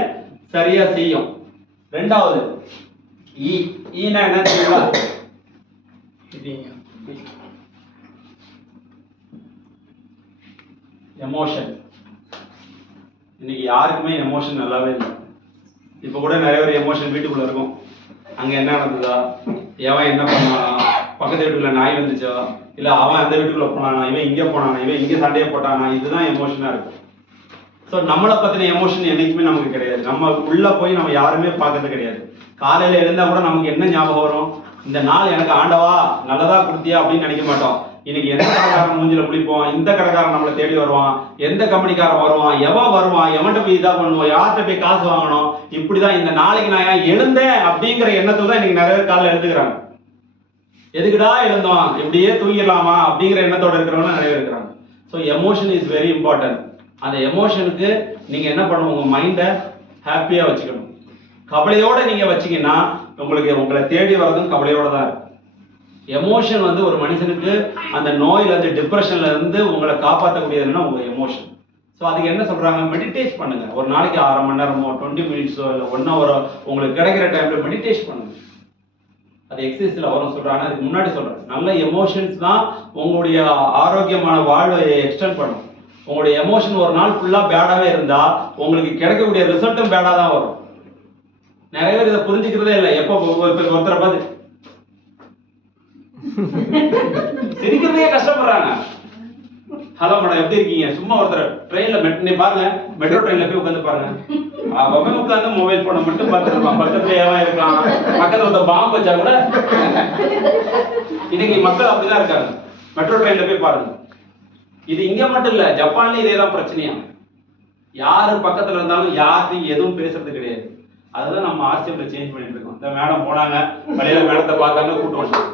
சரியா செய்யும். ரெண்டாவது ஈனா என்ன தெரியுமா? எமோஷன். இன்னைக்கு யாருக்குமே எமோஷன் நல்லாவே இல்லை. இப்ப கூட நிறைய பேர் எமோஷன் வீட்டுக்குள்ள இருக்கும். அங்க என்ன நடந்ததா, எவன் என்ன பண்ணானா, பக்கத்து வீட்டுக்குள்ள நாய் வந்துச்சா, இல்ல அவன் அந்த வீட்டுக்குள்ள போனானா, இவன் இங்க போனானா, இவன் இங்க சண்டையை போட்டானா, இதுதான் எமோஷனா இருக்கு. ஸோ நம்மளை பத்தின எமோஷன் என்னைக்குமே நமக்கு கிடையாது. நம்ம உள்ள போய் நம்ம யாருமே பார்க்கறது கிடையாது. காலையில எழுந்தா கூட நமக்கு என்ன ஞாபகம் வரும்? இந்த நாள் எனக்கு ஆண்டவா நல்லதா கொடுத்தியா அப்படின்னு நினைக்க மாட்டோம். இன்னைக்கு எந்த கடைக்காரன் மூஞ்சில குளிப்போம், இந்த கடைக்காரன் நம்மளை தேடி வருவான், எந்த கம்பெனிக்காரன் வருவான், எவன் வருவான், எவன்கிட்ட போய் இதா பண்ணுவோம், யார்கிட்ட போய் காசு வாங்கணும், இப்படிதான் இந்த நாளைக்கு நான் எழுந்தேன் அப்படிங்கிற எண்ணத்துல தான் இன்னைக்கு நிறைய பேர் காலைல எழுதுக்கிறாங்க. எதுக்குடா எழுந்தோம், இப்படியே தூங்கிடலாமா அப்படிங்கிற எண்ணத்தோட இருக்கிறவங்க நிறைய பேர் இருக்கிறாங்க. So emotion is very important. அந்த எமோஷனுக்கு நீங்க என்ன பண்ணணும்? உங்க மைண்டை ஹாப்பியா வச்சுக்கணும். கவலையோட நீங்க வச்சீங்கன்னா உங்களுக்கு உங்களை தேடி வர்றதும் கவலையோட தான் இருக்கும். எமோஷன் வந்து ஒரு மனுஷனுக்கு அந்த நோயில இருந்து டிப்ரெஷன்ல இருந்து உங்களை காப்பாற்றக்கூடியதுன்னா உங்க எமோஷன். ஸோ அதுக்கு என்ன சொல்றாங்க? மெடிடேட் பண்ணுங்க. ஒரு நாளைக்கு 1/2 மணி நேரமோ 20 மினிட்ஸோ இல்லை 1 hour உங்களுக்கு கிடைக்கிற டைம்ல மெடிடேட் பண்ணுங்க. அது எக்ஸசைஸ்ல வரும் சொல்றாங்க. அதுக்கு முன்னாடி சொல்றேன், நல்ல எமோஷன்ஸ் தான் உங்களுடைய ஆரோக்கியமான வாழ்வை எக்ஸ்டெண்ட் பண்ணும். உங்களுடைய எமோஷன் ஒரு நாள் ஃபுல்லா பேடாவே இருந்தா உங்களுக்கு கிடைக்கக்கூடிய ரிசல்ட்டும் பேடா தான் வரும். நிறைய பேர் இதை புரிஞ்சுக்கிறதே இல்லை. எப்போ ஒருத்தரை பார்த்து சிரிக்கிறதே கஷ்டப்படுறாங்க. ஹலோ மேடம் எப்படி இருக்கீங்க? சும்மா ஒருத்தர் ட்ரெயின்ல பாருங்க, மெட்ரோ ட்ரெயின்ல போய் உட்காந்து பாருங்க, அவன் உட்காந்து மொபைல் போனை மட்டும் பார்த்துட்டு இருப்பான். பக்கத்துல ஏவன் இருக்கான், பக்கத்துல ஒரு பாம்பு வச்சா கூட. இன்னைக்கு மக்கள் அப்படிதான் இருக்காங்க. மெட்ரோ ட்ரெயின்ல போய் பாருங்க. இது இங்க மட்டும் இல்ல, ஜப்பான்ல இதேதான் பிரச்சனையா. யாரு பக்கத்துல இருந்தாலும் யாருக்கும் எதுவும் பேசுறது கிடையாது. அதுதான் நம்ம ஆர்சிஎம்ல சேஞ்ச் பண்ணிட்டு இருக்கோம். இந்த மேடம் போனாங்க, வழியில மேடத்தை பார்த்தாங்க, கூட்டு வந்தாங்க.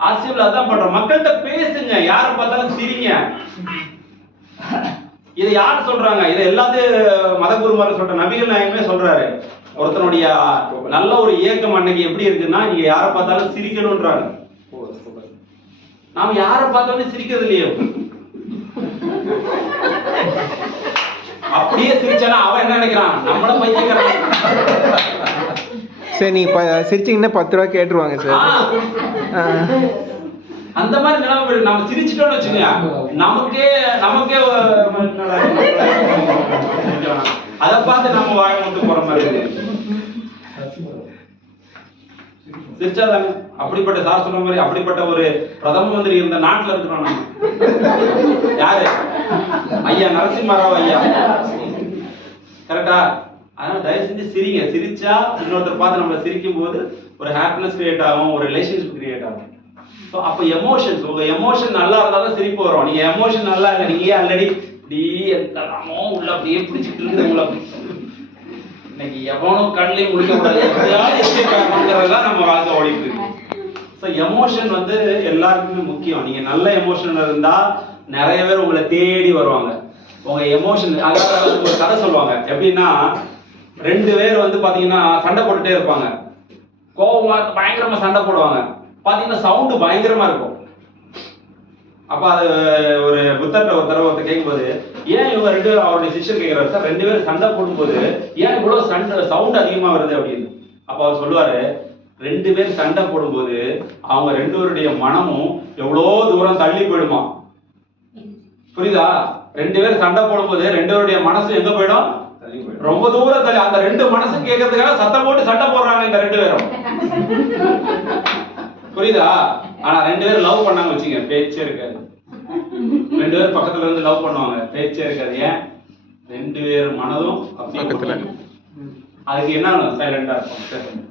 ஆர்சிஎம்ல அதான் பண்றோம். மக்கள்கிட்ட பேசுங்க, யாரை பார்த்தாலும் சிரிங்க. இதை யார் சொல்றாங்க? இதை எல்லாத்தையும் மதகுருமார் சொல்ற நபிகள் நாயகமே சொல்றாரு. ஒருத்தனுடைய நல்ல ஒரு இயக்கம் அன்னைக்கு எப்படி இருக்குன்னா, நீங்க யாரை பார்த்தாலும் சிரிக்கணும்ன்றாங்க. நாம யாரை பார்த்தாலும் சிரிக்கிறது இல்லையோ. அப்படியே சிரிச்சானா அவன் என்ன நினைக்கிறான்? நம்மள பைத்தியக்காரன். சரி, நீ சிரிச்சீங்கன்னா 10 ரூபா கேட்டுருவாங்க சார். அந்த மாதிரி நிலைமை நம்ம சிரிச்சிட்டோம்னு வச்சுங்க, நமக்கே அதை பார்த்து நம்ம வாய மட்டும் போற மாதிரி இருக்கு. சிரிச்சாதாங்க. அப்படிப்பட்ட சார் சொன்ன மாதிரி அப்படிப்பட்ட ஒரு பிரதம மந்திரி இருந்த நாட்டுல இருக்கிறோம் நம்ம. யாரு? ஐயா நரசிம்மராவ் ஐயா. கரெக்டா? அதனால தயவு செஞ்சு சிரிங்க. சிரிச்சா இன்னொருத்தர் பார்த்து நம்மள சிரிக்கும் போது ஒரு ஹாப்பினஸ் கிரியேட் ஆகும், ஒரு ரிலேஷன்ஷிப் கிரியேட் ஆகும். ஸோ அப்போ எமோஷன்ஸ், உங்க எமோஷன் நல்லா இருந்தாலும் சிரிப்பு வரும். நீங்க எமோஷன் நல்லா இல்லை, நீங்க ஆல்ரெடி அப்படியே எல்லாமோ உள்ள அப்படியே பிடிச்சிட்டு இருக்குதுங்களா? இன்னைக்கு எவனும் கண்ணையும் முடிக்க கூடாது, எப்படியாவது எஸ்கேப் ஆகணுங்கிறதெல்லாம் நம்ம வாழ்க்கை ஓடிட்டு இருக்கு. ஸோ எமோஷன் வந்து எல்லாருக்குமே முக்கியம். நீங்க நல்ல எமோஷன் இருந்தா நிறைய பேர் உங்களை தேடி வருவாங்க. உங்க எமோஷன், அதாவது ஒரு கதை சொல்லுவாங்க. எப்படின்னா, 2 பேர் வந்து பாத்தீங்கன்னா சண்டை போட்டுட்டே இருப்பாங்க. கோபமா பயங்கரமா சண்டை போடுவாங்க. பாத்தீங்கன்னா சவுண்டு பயங்கரமா இருக்கும். அப்ப அது ஒரு புத்தர்கிட்ட ஒரு தடவை கேட்கும்போது, ஏன் இவங்க 2 பேரும், அவருடைய சிஷ்யர் கேட்கிறாரு, சார் 2 பேரும் சண்டை போடும்போது ஏன் இவ்வளவு சவுண்ட் அதிகமா வருது அப்படின்னு. அப்ப அவர் சொல்லுவாரு, 2 பேர் சண்டை போடும்போது அவங்க 2 பேருடைய மனமும் எவ்வளோ தூரம் தள்ளி போயிடுமா. புரியுதா? 2 பேர் சண்டை போடும்போது 2 பேருடைய மனசு எங்க போயிடும்? ரொம்ப தூரம் தள்ளி. அந்த 2 மனசு கேட்கறதுக்காக சத்தம் போட்டு சண்டை போடுறாங்க இந்த 2 பேரும். புரியுதா? ஆனா 2 பேரும் லவ் பண்ணாங்க வச்சுங்க, பேச்சே இருக்காது. 2 பேரும் பக்கத்துல இருந்து லவ் பண்ணுவாங்க, பேச்சே இருக்காது. ஏன்? 2 பேர் மனதும் பக்கத்துல. அதுக்கு என்ன சைலண்டா இருக்கும்.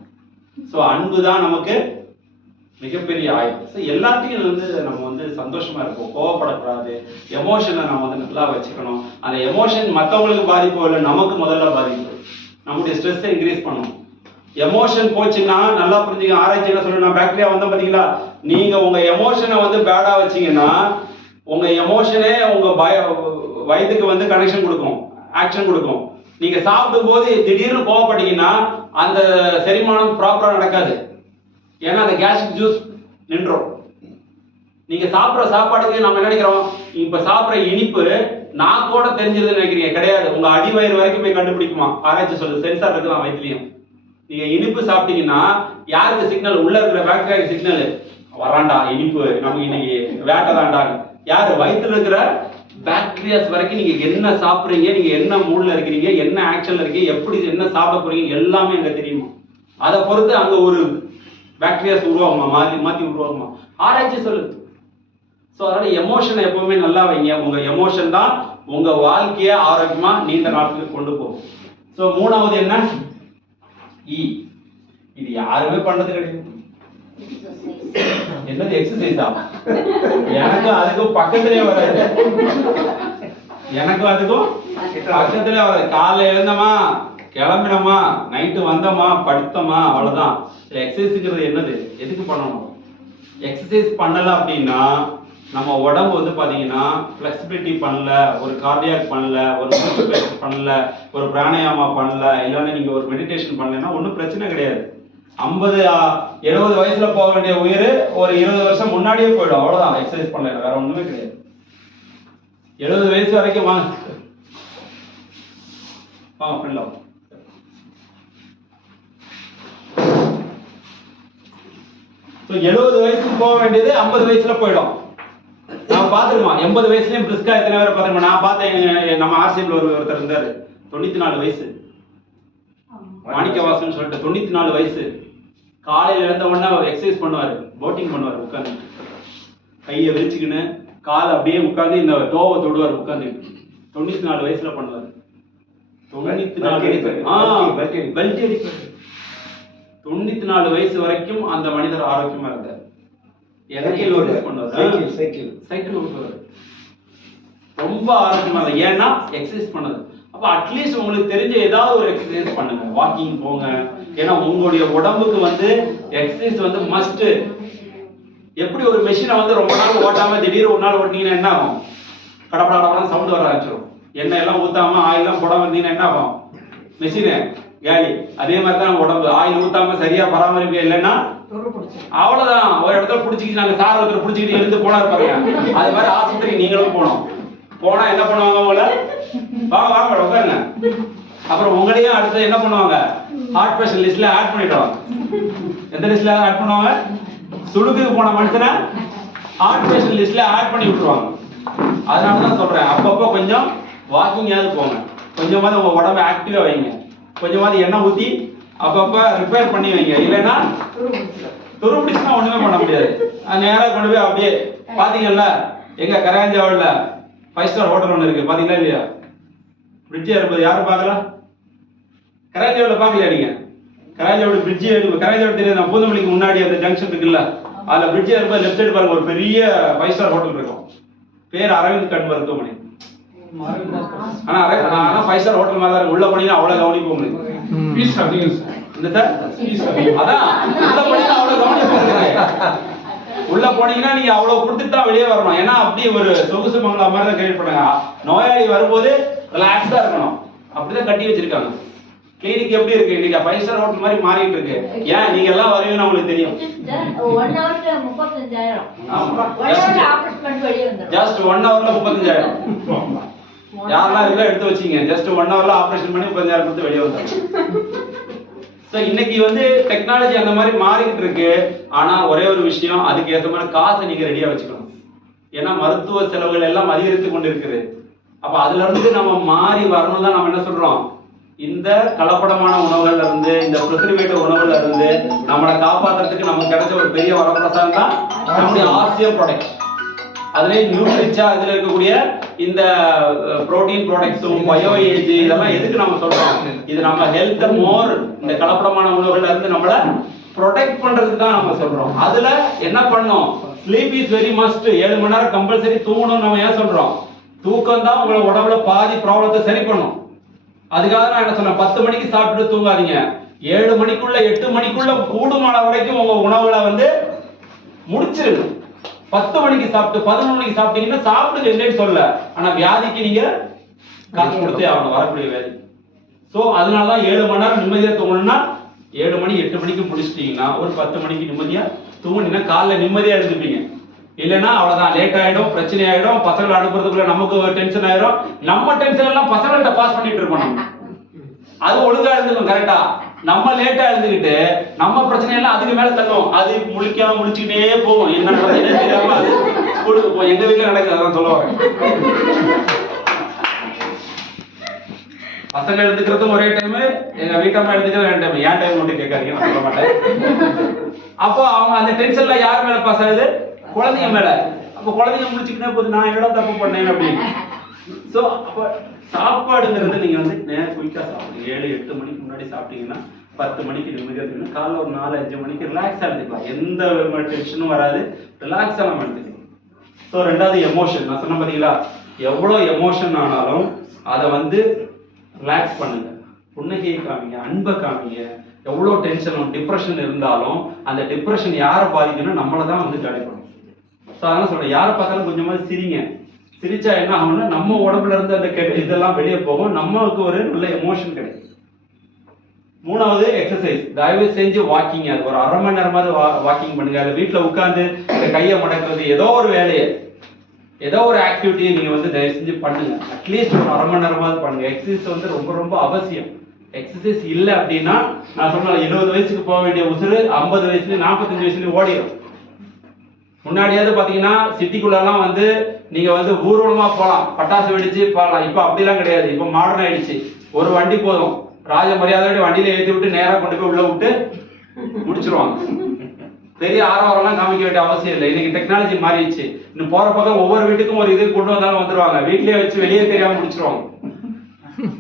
சோ அன்பு தான் நமக்கு மிகப்பெரிய ஆயுதம். ஸோ எல்லாத்தையும் வந்து நம்ம வந்து சந்தோஷமா இருப்போம், கோவப்படக்கூடாது. எமோஷனை நம்ம வந்து நல்லா வச்சுக்கணும். அந்த எமோஷன் மற்றவங்களுக்கு பாதிப்பு இல்லை, நமக்கு முதல்ல பாதிப்பு. நம்முடைய ஸ்ட்ரெஸ்ஸை இன்க்ரீஸ் பண்ணும். எமோஷன் போச்சுன்னா நல்லா புரிஞ்சுங்க. ஆராய்ச்சி என்ன சொல்லணும், பாக்டீரியா வந்து பாத்தீங்களா, நீங்க உங்க எமோஷனை வந்து பேடா வச்சீங்கன்னா உங்க எமோஷனே உங்க வயதுக்கு வந்து கனெக்ஷன் கொடுக்கும், ஆக்ஷன் கொடுக்கும். நீங்க சாப்பிடும் போது திடீர்னு கோவப்பட்டீங்கன்னா அந்த செரிமானம் ப்ராப்பரா நடக்காது. ஏன்னா அந்த கேஸ்ட்ரிக் ஜூஸ் நின்றோம். நீங்க சாப்பிட்ற சாப்பாடுக்கு நம்ம என்ன நினைக்கிறோம், இப்ப சாப்பிட்ற இனிப்பு நாக்கோட தெரிஞ்சதுன்னு நினைக்கிறீங்க. கிடையாது, உங்க அடிவயிறு வரைக்கும் போய் கண்டுபிடிக்குமா. ஆராய்ச்சி சொல்லுது, சென்சார் இருக்கலாம் வயிற்றுலையும். நீங்க இனிப்பு சாப்பிட்டீங்கன்னா யாருக்கு சிக்னல்? உள்ள இருக்கிற பாக்டீரியாவுக்கு சிக்னல் வராண்டா, இனிப்பு நமக்கு இன்னைக்கு வேட்டதாண்டா. யாரு? வயிற்றுல இருக்கிற பாக்டீரியாஸ் வரைக்கும் நீங்க என்ன சாப்பிடுறீங்க, நீங்க என்ன மூட்ல இருக்கிறீங்க, என்ன ஆக்ஷன்ல இருக்கீங்க, எப்படி என்ன சாப்பிட போறீங்க, எல்லாமே அங்க தெரியுமா. அதை பொறுத்து அங்க ஒரு பாக்டீரியாஸ் உருவாகுமா, மாத்தி உருவாகுமா, ஆராய்ச்சி சொல்லுது. ஸோ அதனால எமோஷனை எப்பவுமே நல்லா வைங்க. உங்க எமோஷன் தான் உங்க வாழ்க்கையை ஆரோக்கியமா நீண்ட நாட்களுக்கு கொண்டு போகும். ஸோ 3வது என்ன? இது யாருமே பண்றது கிடையாது. என்னது? எக்ஸசைஸா? எனக்கு அதுக்கும் பக்கத்திலே வராது. எனக்கும் அதுக்கும் பக்கத்திலே வராது. காலைல எழுந்தமா, கிளம்பினோமா, நைட்டு வந்தோமா, படுத்தோமா, அவ்வளவுதான். எக்ஸசைஸ்ங்கிறது என்னது? எதுக்கு பண்ணணும்? எக்ஸசைஸ் பண்ணல அப்படின்னா நம்ம உடம்பு வந்து பாத்தீங்கன்னா ஃபிளெக்சிபிலிட்டி பண்ணல, ஒரு கார்டியாக் பண்ணல, ஒரு மூச்சு பயிற்சி பண்ணல, ஒரு பிராணாயாமா பண்ணல, இல்லைன்னா நீங்க ஒரு மெடிடேஷன் பண்ணலன்னா ஒன்றும் பிரச்சனை கிடையாது. 50-70 வயசுல போக வேண்டிய உயிர் ஒரு 20 வருஷம் முன்னாடியே போயிடும். அவ்வளவுதான், எக்ஸசைஸ் பண்ணல, வேற ஒண்ணுமே கிடையாது. 70 வயசு வரைக்கும் வாங்க ஃப்ரெண்ட்ல 70 வயசுக்கு போக வேண்டியது 50 வயசுல போயிடும். நான் பாத்துருமா 80 வயசுலயும் பிரிஸ்கா எத்தனை பேரை பாத்துருமா. நான் பார்த்தேன், நம்ம ஆர்சிஎம்ல ஒருத்தர் இருந்தாரு, 94 வயசு, மாணிக்கவாசன் சொல்லிட்டு 94 வயசு. காலையில எழுந்த உடனே எக்ஸசைஸ் பண்ணுவாரு, போட்டிங் பண்ணுவாரு, உட்காந்து கையை விரிச்சுக்கின்னு கால் அப்படியே உட்காந்து இந்த டோவை தொடுவார் உட்காந்து. 94 வயசுல பண்ணுவாரு. 94 வயசு பெல்ட் அடிப்பாரு. 94 வயசு வரைக்கும் அந்த மனிதர் ஆரோக்கியமா இருந்தார். சைக்கிள் ஓட்டுவாரு, ரொம்ப ஆரோக்கியமா இருந்தார். ஏன்னா எக்ஸசைஸ் பண்ணது. அப்ப அட்லீஸ்ட் உங்களுக்கு தெரிஞ்ச ஏதாவது ஒரு எக்ஸசைஸ் பண்ணுங்க, வாக்கிங் போங்க. ஏன்னா உங்களுடைய உடம்புக்கு வந்து எக்ஸசைஸ் வந்து மஸ்ட். எப்படி ஒரு மெஷினை வந்து ரொம்ப நாள் ஓட்டாம திடீர்னு ஒரு நாள் ஓட்டினீங்கன்னா என்ன ஆகும்? கடப்படாதான் சவுண்ட் வர ஆரம்பிச்சிடும். எண்ணெய் எல்லாம் ஊத்தாம ஆயில் எல்லாம் போடாம இருந்தீங்கன்னா என்ன ஆகும்? மெஷினு காலி. அதே மாதிரி தான் உடம்பு, ஆயில் ஊத்தாம சரியா பராமரிப்பு இல்லைன்னா அவ்வளவுதான். ஒரு இடத்துல பிடிச்சிக்கிட்டு நாங்க சார் ஒருத்தர் பிடிச்சிக்கிட்டு எழுந்து போனா இருப்பாங்க. அது மாதிரி ஆஸ்பத்திரி நீங்களும் போனோம். போனா என்ன பண்ணுவாங்க? உங்களை வாங்க உட்காருங்க. அப்புறம் உங்களையும் அடுத்து என்ன பண்ணுவாங்க? ஹார்ட் பேஷண்ட் லிஸ்ட்ல ஆட் பண்ணிடுவாங்க. எந்த லிஸ்ட்ல ஆட் பண்ணுவாங்க? சுடுக்குக்கு போன மனுஷனை ஹார்ட் பேஷண்ட் லிஸ்ட்ல ஆட் பண்ணி விட்டுருவாங்க. அதனாலதான் சொல்றேன், அப்பப்போ கொஞ்சம் வாக்கிங்காவது போங்க, கொஞ்சமாவது உங்க உடம்பை ஆக்டிவா வைங்க, கொஞ்சமாவது எண்ணெய் ஊத்தி அப்பப்ப ரிப்பேர் பண்ணி வைங்க. இல்லைன்னா துருப்பிடிச்சுன்னா ஒண்ணுமே பண்ண முடியாது. நேரா கொண்டு போய் அப்படியே பாத்தீங்கல்ல, எங்க கரையாஞ்சாவல்ல 5 ஸ்டார் ஹோட்டல் ஒண்ணு இருக்கு, பாத்தீங்களா இல்லையா? பிரிட்ஜ் ஏறும்போது யாரும் பார்க்கல? கரையாஞ்சாவல்ல பார்க்கலையா நீங்க? கரையாஞ்சாவடி பிரிட்ஜ் கரையாஞ்சாவடி தெரியாது, நான் பூந்தமல்லிக்கு முன்னாடி அந்த ஜங்ஷன் இருக்குல்ல, அதுல பிரிட்ஜ் ஏறும்போது லெஃப்ட் சைடு பாருங்க ஒரு பெரிய 5 ஸ்டார் ஹோட்டல் இருக்கும். பேர் அரவிந்த் கண் மருத்துவமனை. ஆனா 5 ஸ்டார் ஹோட்டல் மாதிரி தான் உள்ள போனீங்கன்னா அவ்வளவு கவனிப்பு உங்களுக்கு. பீஸ் அதிகம் சார். இந்த சார் அதான் உள்ள போனீங்கன்னா அவ்வளவு கவனிப்பு. உள்ள போனீங்கன்னா நீங்க அவ்வளவு கொடுத்துட்டு தான் வெளியே வரணும். ஏன்னா அப்படி ஒரு சொகுசு பங்களா மாதிரி தான் கிரியேட் பண்ணுங்க. நோயாளி வரும்போது ரிலாக்ஸா இருக்கணும், அப்படிதான் கட்டி வச்சிருக்காங்க. கிளினிக் எப்படி இருக்கு இன்னைக்கு 5 ஸ்டார் ஹோட்டல் மாதிரி மாறிட்டு இருக்கு. ஏன் நீங்க எல்லாம் வருவீங்கன்னு உங்களுக்கு தெரியும். ஜஸ்ட் 1 ஹவர்ல 35,000. யாரெல்லாம் இருக்கோ எடுத்து வச்சீங்க. ஜஸ்ட் 1 ஹவர்ல ஆபரேஷன் பண்ணி 35,000 கொடுத்து வெளியே வந்தாங்க. சோ இன்னைக்கு வந்து டெக்னாலஜி அந்த மாதிரி மாறிட்டு இருக்கு. ஆனா ஒரே ஒரு விஷயம், அதுக்கு ஏற்ற மாதிரி காசை நீங்க ரெடியா வச்சுக்கணும். ஏன்னா மருத்துவ செலவுகள் எல்லாம் அதிகரித்து கொண்டு இருக்குது. அப்ப அதுல இருந்து நம்ம மாறி வரணும் தான் நம்ம என்ன சொல்றோம், இந்த கலப்படமான உணவுகள்ல இருந்து, இந்த பிரிசர்வேட்டிவ் உணவுல இருந்து நம்மளை காப்பாத்துறதுக்கு நமக்கு கிடைச்ச ஒரு பெரிய வரப்பிரசாதம் தான் நம்முடைய ஆர்சிஎம் ப்ராடக்ட். அதுலயே நியூட்ரிச்சா இதுல இருக்கக்கூடிய இந்த புரோட்டீன் ப்ராடக்ட்ஸும் பயோஏஜ் இதெல்லாம் எதுக்கு நம்ம சொல்றோம், இது நம்ம ஹெல்த் மோர் இந்த கலப்படமான உணவுகள்ல இருந்து நம்மள ப்ரொடெக்ட் பண்றதுக்கு தான் நம்ம சொல்றோம். அதுல என்ன பண்ணோம், ஸ்லீப் இஸ் வெரி மஸ்ட். 7 மணி நேரம் கம்பல்சரி தூங்கணும். நம்ம ஏன் சொல்றோம், தூக்கம் தான் உங்களோட உடம்புல பாதி ப்ராப்ளத்தை சரி பண்ணும். அதுக்காக நான் என்ன சொன்னேன், 10 மணிக்கு சாப்பிட்டு தூங்காதீங்க. 7 மணிக்குள்ள 8 மணிக்குள்ள கூடுமான வரைக்கும் உங்க உணவுகளை வந்து முடிச்சிருங்க. 10 மணிக்கு சாப்பிட்டு 11 மணிக்கு சாப்பிட்டீங்கன்னா சாப்பிடுங்க, இல்லைன்னு சொல்ல. ஆனா வியாதிக்கு நீங்க காசு கொடுத்தே ஆகணும், வரக்கூடிய வியாதி. சோ அதனாலதான் 7 மணி நேரம் நிம்மதியா தூங்கணும்னா 7 மணி 8 மணிக்கு முடிச்சிட்டீங்கன்னா ஒரு 10 மணிக்கு நிம்மதியா தூங்குனீங்கன்னா காலைல நிம்மதியா எழுந்துப்பீங்க. இல்லைன்னா அவ்வளவுதான், லேட் ஆயிடும், பிரச்சனை ஆயிடும், பசங்களை அனுப்புறதுக்குள்ள நமக்கு டென்ஷன் ஆயிரும். நம்ம டென்ஷன் எல்லாம் பசங்கள்ட்ட பாஸ் பண்ணிட்டு இருக்கோம். அது ஒழுங்கா எழுந்துக்கும் கரெக்டா. நம்ம லேட்டா எழுந்துக்கிட்டு நம்ம பிரச்சனை எல்லாம் அதுக்கு மேல தள்ளுவோம். அது முழிக்காம முழிச்சுக்கிட்டே போகும். என்ன நடக்குதுன்னு தெரியாம அது ஸ்கூலுக்கு போகும். எங்க வீட்டுல நடக்குது, அதான் சொல்ல வரேன். பசங்க எழுந்துக்கிறதும் ஒரே டைம், எங்க வீட்டம்மா எழுந்துக்கிறது ரெண்டு டைம். ஏன் டைம் மட்டும் கேட்காதீங்க, நான் சொல்ல மாட்டேன். அப்போ அவங்க அந்த டென்ஷன்ல யார் மேல பாஸ் ஆகுது, குழந்தைங்க மேல. அப்ப குழந்தைங்க முடிச்சுக்கிட்டே போது நான் என்னடா தப்பு பண்ணேன் அப்படின்னு. சோ அப்ப சாப்பாடுங்கிறது நீங்க வந்து நேரம் குயிக்கா சாப்பிடுங்க. 7-8 மணிக்கு முன்னாடி சாப்பிட்டீங்கன்னா 10 மணிக்கு நிம்மதியா இருக்கணும். காலைல ஒரு 4-5 மணிக்கு ரிலாக்ஸா எடுத்துக்கலாம். எந்த டென்ஷனும் வராது, ரிலாக்ஸா நம்ம எடுத்துக்கலாம். ஸோ ரெண்டாவது எமோஷன். நான் சொன்ன பாத்தீங்களா, எவ்வளவு எமோஷன் ஆனாலும் அதை வந்து ரிலாக்ஸ் பண்ணுங்க, புன்னகையை காமிங்க, அன்பை காமிங்க. எவ்வளவு டென்ஷனும் டிப்ரெஷன் இருந்தாலும் அந்த டிப்ரெஷன் யாரை பாதிக்கணும், நம்மளை தான் வந்து காலி பண்ணும். ஸோ அதனால சொல்றேன், யாரை பார்த்தாலும் கொஞ்சமா சிரிங்க. சிரிச்சா என்ன ஆகும்னா நம்ம உடம்புல இருந்து அந்த இதெல்லாம் வெளியே போகும், நமக்கு ஒரு நல்ல எமோஷன் கிடைக்கும். மூணாவது எக்ஸசைஸ். தயவு செஞ்சு வாக்கிங், அது ஒரு 1/2 மணி நேரமாவது வாக்கிங் பண்ணுங்க. அது வீட்டுல உட்கார்ந்து இந்த கையை மடக்கிறது, ஏதோ ஒரு வேலையை, ஏதோ ஒரு ஆக்டிவிட்டியை நீங்க வந்து தயவு செஞ்சு பண்ணுங்க. அட்லீஸ்ட் ஒரு 1/2 மணி நேரமாவது பண்ணுங்க. எக்ஸசைஸ் வந்து ரொம்ப ரொம்ப அவசியம். எக்ஸசைஸ் இல்லை அப்படின்னா நான் சொன்ன 70 வயசுக்கு போக வேண்டிய உசுறு 50 வயசுல 45 வயசுல ஓடிடும். முன்னாடியாவது பாத்தீங்கன்னா சிட்டிக்குள்ளெல்லாம் வந்து நீங்க வந்து ஊர்வலமா போகலாம், பட்டாசு வெடிச்சு போகலாம். இப்ப அப்படிலாம் கிடையாது. இப்ப மாடர்ன் ஆயிடுச்சு. ஒரு வண்டி போதும், ராஜ மரியாதையோட வண்டியில ஏற்றி விட்டு நேரா கொண்டு போய் உள்ள விட்டு முடிச்சிருவாங்க. பெரிய ஆரவாரம்லாம் காமிக்க வேண்டிய அவசியம் இல்லை. இன்னைக்கு டெக்னாலஜி மாறிடுச்சு. இன்னும் போற பக்கம் ஒவ்வொரு வீட்டுக்கும் ஒரு இது கொண்டு வந்தாலும் வந்துருவாங்க. வீட்லயே வச்சு வெளியே தெரியாம முடிச்சிருவாங்க.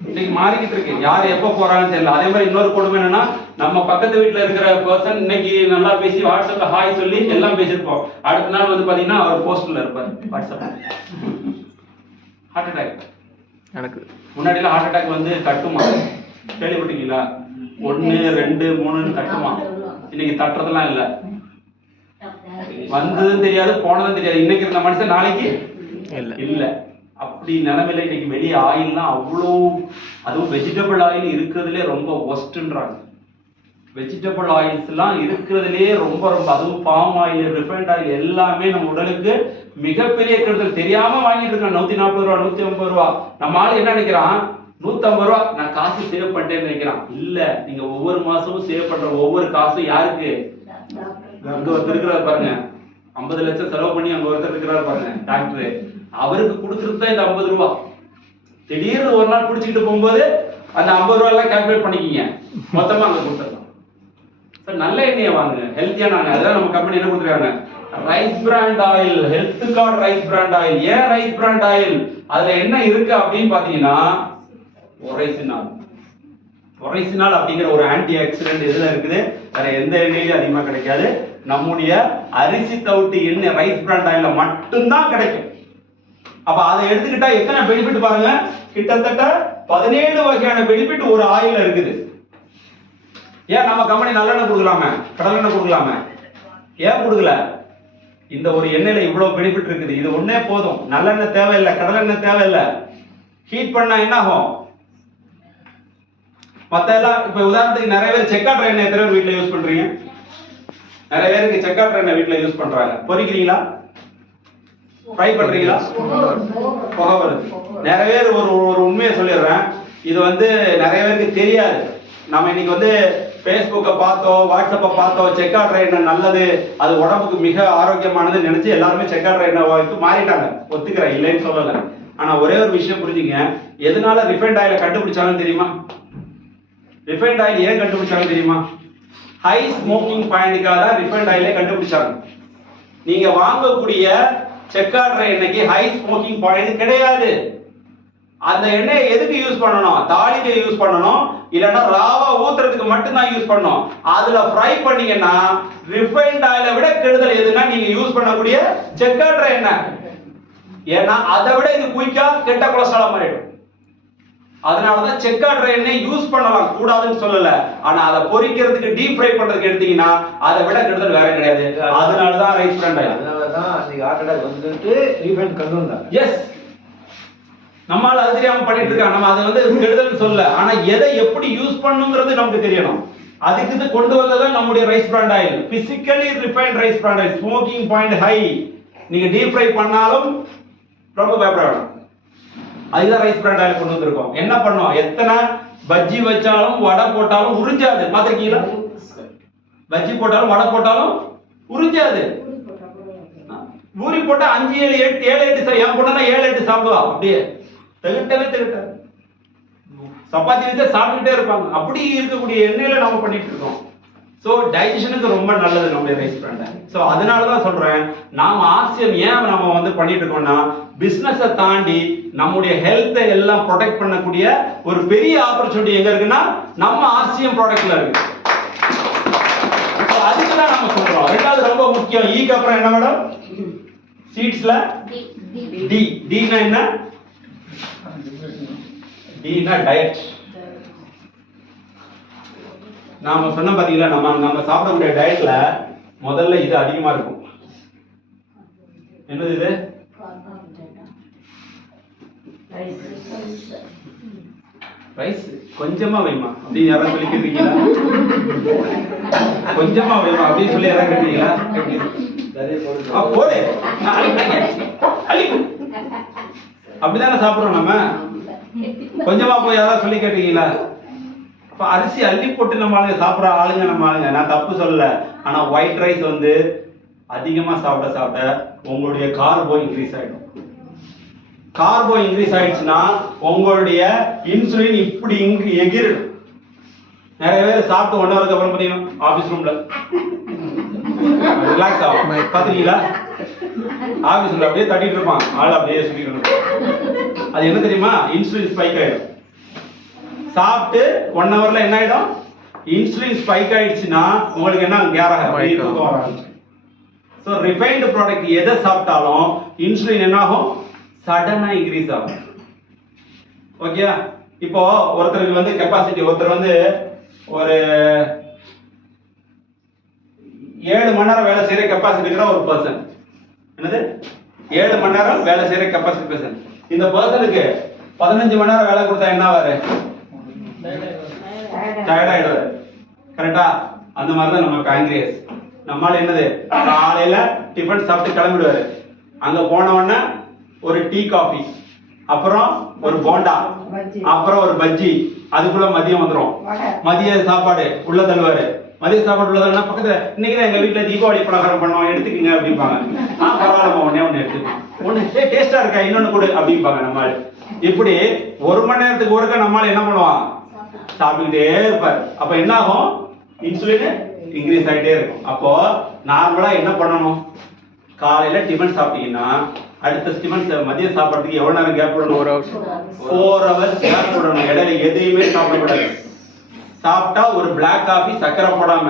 இன்னைக்கு மாறிக்கிட்டு இருக்கு, யார் எப்ப போறாங்கன்னு தெரியல. அதே மாதிரி இன்னொரு கொடுமை என்னன்னா, நம்ம பக்கத்து வீட்டுல இருக்கிற பர்சன் இன்னைக்கு நல்லா பேசி வாட்ஸ்அப்ல ஹாய் சொல்லி எல்லாம் பேசிருப்போம். அடுத்த நாள் வந்து பாத்தீங்கன்னா அவர் போஸ்ட்ல இருப்பாரு வாட்ஸ்அப்ல. ஹார்ட் அட்டாக் எனக்கு முன்னாடி எல்லாம் ஹார்ட் அட்டாக் வந்து கட்டுமா, கேள்விப்பட்டீங்களா? 1, 2, 3 கட்டுமா. இன்னைக்கு தட்டுறதெல்லாம் இல்ல. வந்ததும் தெரியாது, போனதும் தெரியாது. இன்னைக்கு இருந்த மனுஷன் நாளைக்கு இல்ல. அப்படி நிலைமையில இன்னைக்கு வெளியே ஆயில்லாம் அவ்வளோ, அதுவும் வெஜிடபிள் ஆயில் இருக்கிறதுலே ரொம்ப ஒஸ்ட்ன்றாங்க. வெஜிடபிள் ஆயில்ஸ் எல்லாம் இருக்கிறதுலே ரொம்ப ரொம்ப, அதுவும் பாம் ஆயில், ரிஃபைண்ட் ஆயில் எல்லாமே நம்ம உடலுக்கு மிகப்பெரிய கெடுதல். தெரியாம வாங்கிட்டு இருக்கோம். 140 ரூபா 150 ரூபா. நம்ம ஆள் என்ன நினைக்கிறான், 150 ரூபா நான் காசு சேவ் பண்ணிட்டேன்னு நினைக்கிறான். இல்ல, நீங்க ஒவ்வொரு மாசமும் சேவ் பண்ற ஒவ்வொரு காசும் யாருக்கு? அங்க ஒருத்தர் இருக்கிறார் பாருங்க, 50 லட்சம் செலவு பண்ணி அங்க ஒருத்தர் இருக்கிறார் பாருங்க டாக்டர், அவருக்கு கொடுத்துட்டு தான் இந்த 50 ரூபா. திடீர்னு ஒரு நாள் பிடிச்சிக்கிட்டு போகும்போது அந்த 50 ரூபா எல்லாம் கால்குலேட் பண்ணிக்கிங்க, மொத்தமா அங்க கொடுத்துடலாம். நல்ல எண்ணெயை வாங்குங்க, ஹெல்த்தியான எண்ணெய். அதான் நம்ம கம்பெனி என்ன கொடுத்துருக்காங்க, ரைஸ் பிராண்ட் ஆயில், ஹெல்த்துக்கான ரைஸ் பிராண்ட் ஆயில். ஏன் ரைஸ் பிராண்ட் ஆயில்? அதுல என்ன இருக்கு அப்படின்னு பாத்தீங்கன்னா ஒரைசினால். ஒரைசினால் அப்படிங்கிற ஒரு ஆன்டி ஆக்சிடென்ட் எதுல இருக்குது? வேற எந்த எண்ணெயிலும் அதிகமா கிடைக்காது. நம்முடைய அரிசி தவிட்டு எண்ணெய் ரைஸ் பிராண்ட் ஆயில்ல மட்டும்தான் கிடைக்கும். அப்ப அதை எடுத்துக்கிட்டா எத்தனை பெனிஃபிட் பாருங்க, கிட்டத்தட்ட 17 வகையான பெனிஃபிட் ஒரு ஆயில்ல இருக்குது. ஏன் நம்ம கம்பெனி நல்லெண்ணெய் கொடுக்கலாமே, கடலெண்ணெய் கொடுக்கலாமே, ஏன் கொடுக்கல? இந்த ஒரு எண்ணெயில இவ்வளவு பெனிஃபிட் இருக்குது. இது ஒண்ணே போதும். நல்லெண்ணெய் தேவையில்லை, கடலெண்ணெய் தேவையில்லை. ஹீட் பண்ணா என்ன ஆகும்? மத்த எல்லாம் இப்ப உதாரணத்துக்கு நிறைய பேர் செக்காட்டர் எண்ணெய் எத்தனை பேர் வீட்டுல யூஸ் பண்றீங்க? நிறைய பேருக்கு செக்காட்டர் எண்ணெய் வீட்டுல யூஸ் பண்றாங்க. பொரிக்கிறீங்களா? ஃப்ரை பண்றீங்களா? புகை வருது. நிறைய பேர் ஒரு உண்மையை சொல்லிடுறேன், இது நிறைய பேருக்கு தெரியாது. நம்ம இன்னைக்கு Facebook'ை பார்த்தோம், வாட்ஸ்அப்பை பார்த்தோம், செக்காட்டர் எண்ணெய் நல்லது, அது உடம்புக்கு மிக ஆரோக்கியமானது நினைச்சு எல்லாருமே செக்காட்டர் எண்ணெய் மாறிட்டாங்க. ஒத்துக்கிறேன், இல்லைன்னு சொல்லல. ஆனா ஒரே ஒரு விஷயம் புரிஞ்சுங்க, எதனால ரிஃபைண்ட் ஆயில கண்டுபிடிச்சாலும் தெரியுமா? ரிஃபைண்ட் ஆயில் ஏன் கண்டுபிடிச்சாங்க தெரியுமா? ஹை ஸ்மோக்கிங் பாயிண்ட்காக தான் ரிஃபைண்ட் ஆயிலே கண்டுபிடிச்சாங்க. நீங்க வாங்கக்கூடிய செக்காட்டர் எண்ணெய்க்கு ஹை ஸ்மோக்கிங் பாயிண்ட் கிடையாது. அந்த எண்ணெயை எதுக்கு யூஸ் பண்ணணும்? தாளிக்கு யூஸ் பண்ணணும், இல்லைன்னா ராவா ஊத்துறதுக்கு மட்டும் தான் யூஸ் பண்ணணும். அதுல ஃப்ரை பண்ணீங்கன்னா ரிஃபைண்ட் ஆயிலை விட கெடுதல் எதுன்னா நீங்க யூஸ் பண்ணக்கூடிய செக்காட்டர் எண்ணெய். ஏன்னா அதை விட இது குயிக்கா கெட்ட கொலஸ்ட்ரால் மாறிடும். அதனாலதான் செக்காட்டர் எண்ணெய் யூஸ் பண்ணலாம், கூடாதுன்னு சொல்லல. ஆனா அதை பொரிக்கிறதுக்கு டீப் ஃப்ரை பண்றதுக்கு எடுத்தீங்கன்னா அதை விட கெடுதல் வேற கிடையாது. அதனாலதான் ரைஸ் பிராண்ட் ஆயில். அதனாலதான் நீங்க ஆர்டர் வந்துட்டு ரீஃபைண்ட் கொண்டு வந்தாங்க. எஸ், நம்மால அது தெரியாம பண்ணிட்டு இருக்காங்க. நம்ம அதை கெடுதல் சொல்ல, ஆனா எதை எப்படி யூஸ் பண்ணுங்கிறது நமக்கு தெரியணும். அதுக்கு இது கொண்டு வந்ததான் நம்முடைய rice bran oil. Physically refined rice bran oil, smoking point high. நீங்க டீப் ஃப்ரை பண்ணாலும் ரொம்ப பயப்பட வேண்டாம். அதுதான் ரைஸ் பிராண்ட் ஆயில் கொண்டு வந்திருக்கோம். என்ன பண்ணோம், எத்தனை பஜ்ஜி வச்சாலும் வடை போட்டாலும் உறிஞ்சாது. பாத்திருக்கீங்களா? பஜ்ஜி போட்டாலும் வடை போட்டாலும் உறிஞ்சாது. பூரி போட்டா 5 7 8 என் பொண்ணா 7 8 சாப்பிடுவா. அப்படியே திகட்டாது. சப்பாத்தி வச்சு சாப்பிட்டுட்டே இருப்பாங்க. அப்படி இருக்கக்கூடிய எண்ணெயில நாம பண்ணிட்டு இருக்கோம். சோ டைஜஷனுக்கு ரொம்ப நல்லது நம்முடைய ரைஸ் பிராண்ட். சோ அதனாலதான் சொல்றேன், நாம ஆர்சிஎம் ஏன் நம்ம பண்ணிட்டு இருக்கோம்னா, பிசினஸை தாண்டி நம்முடைய ஹெல்த்தை எல்லாம் ப்ரொடெக்ட் பண்ணக்கூடிய ஒரு பெரிய ஆப்பர்ச்சுனிட்டி எங்க இருக்குன்னா நம்ம ஆர்சிஎம் ப்ராடக்ட்ல இருக்கு. அதுக்கு தான் நம்ம சொல்றோம். ரெண்டாவது ரொம்ப முக்கியம், ஈக்கு அப்புறம் என்ன மேடம்? சீட்ஸ்ல டி. டினா என்ன? டினா டயட். நாம சொன்ன பாத்தீங்களா, நம்ம சாப்பிடக்கூடிய டயட்ல முதல்ல இது அதிகமா இருக்கும். என்னது இது? ரைஸ். கொஞ்சமா வைமா அப்படி யாராவது சொல்லி கேட்டீங்களா? கொஞ்சமா வைமா அப்படின்னு சொல்லி யாராவது கேட்டீங்களா? போடு அப்படிதானே சாப்பிடுறோம் நம்ம. கொஞ்சமா போய் யாராவது சொல்லி கேட்டீங்களா? அரிசி அள்ளி போட்டு நம்ம ஆளுங்க சாப்பிட்ற ஆளுங்க நம்ம ஆளுங்க. நான் தப்பு சொல்லல. ஆனா ஒயிட் ரைஸ் அதிகமா சாப்பிட உங்களுடைய கார்போ இன்க்ரீஸ் ஆயிடும். கார்போ இன்க்ரீஸ் ஆயிடுச்சுன்னா உங்களுடைய இன்சுலின் இப்படி எகிரிடும். நிறைய பேர் சாப்பிட்டு 1 ஹவருக்கு அப்புறம் பாத்தீங்கன்னா ஆபீஸ் ரூம்ல ரிலாக்ஸ் ஆகும். பாத்தீங்களா? ஆபீஸ் ரூம்ல அப்படியே தட்டிட்டு இருப்பான், ஆள் அப்படியே சுத்திட்டு இருப்பான். அது என்ன தெரியுமா? இன்சுலின் ஸ்பைக் ஆயிடும். சாப்பிட்டு 1 ஹவர்ல என்ன ஆயிடும்? இன்சுலின் ஸ்பைக் ஆயிடுச்சுன்னா உங்களுக்கு என்ன கேரா. சோ ரிஃபைன்டு ப்ராடக்ட் எதை சாப்பிட்டாலும் இன்சுலின் என்ன ஆகும்? சடனா இன்க்ரீஸ் ஆகும். ஓகே, இப்போ ஒருத்தருக்கு கெப்பாசிட்டி, ஒருத்தர் ஒரு 7 மணி நேரம் வேலை செய்யற கெப்பாசிட்டி இருக்கிற ஒரு பர்சன். என்னது? 7 மணி நேரம் வேலை செய்யற கெப்பாசிட்டி பர்சன். இந்த பர்சனுக்கு 15 மணி நேரம் வேலை கொடுத்தா என்ன ஆவாரு? டயர்ட் ஆயிடுவாரு. கரெக்டா? அந்த மாதிரி தான் நம்ம பேங்க்ரியஸ். நம்மால என்னது, காலையில டிஃபன் சாப்பிட்டு கிளம்பிடுவாரு. அங்க போன உடனே ஒரு டீ காஃபி, அப்புறம் ஒரு போண்டா, அப்புறம் ஒரு பஜ்ஜி, அதுக்குள்ள மதியம் வந்துடும். மதிய சாப்பாடு உள்ள தள்ளுவாரு. மதிய சாப்பாடு உள்ள தள்ளுனா பக்கத்துல இன்னைக்கு எங்க வீட்டுல தீபாவளி பலகாரம் பண்ணோம் எடுத்துக்கங்க அப்படிம்பாங்க. பரவாயில்லமா ஒன்னே எடுத்துக்கோம், ஒண்ணு டேஸ்டா இருக்கா இன்னொன்னு கொடு அப்படிம்பாங்க. நம்மால் இப்படி 1 மணி நேரத்துக்கு ஒருக்க நம்மால என்ன பண்ணுவான்? சாப்பிட்டுக்கிட்டே இருப்பார். அப்ப என்ன ஆகும்? இன்சுலின் இன்க்ரீஸ் ஆகிட்டே இருக்கும். அப்போ நார்மலா என்ன பண்ணணும்? காலையில டிஃபன் சாப்பிட்டீங்கன்னா அடுத்த டிஃபன் மதிய சாப்பாட்டுக்கு எவ்வளவு நேரம் கேப் விடணும்? 4 hours கேப் விடணும். இடையில எதையுமே சாப்பிடக்கூடாது. சாப்பிட்டா ஒரு பிளாக் காஃபி சக்கரை போடாம,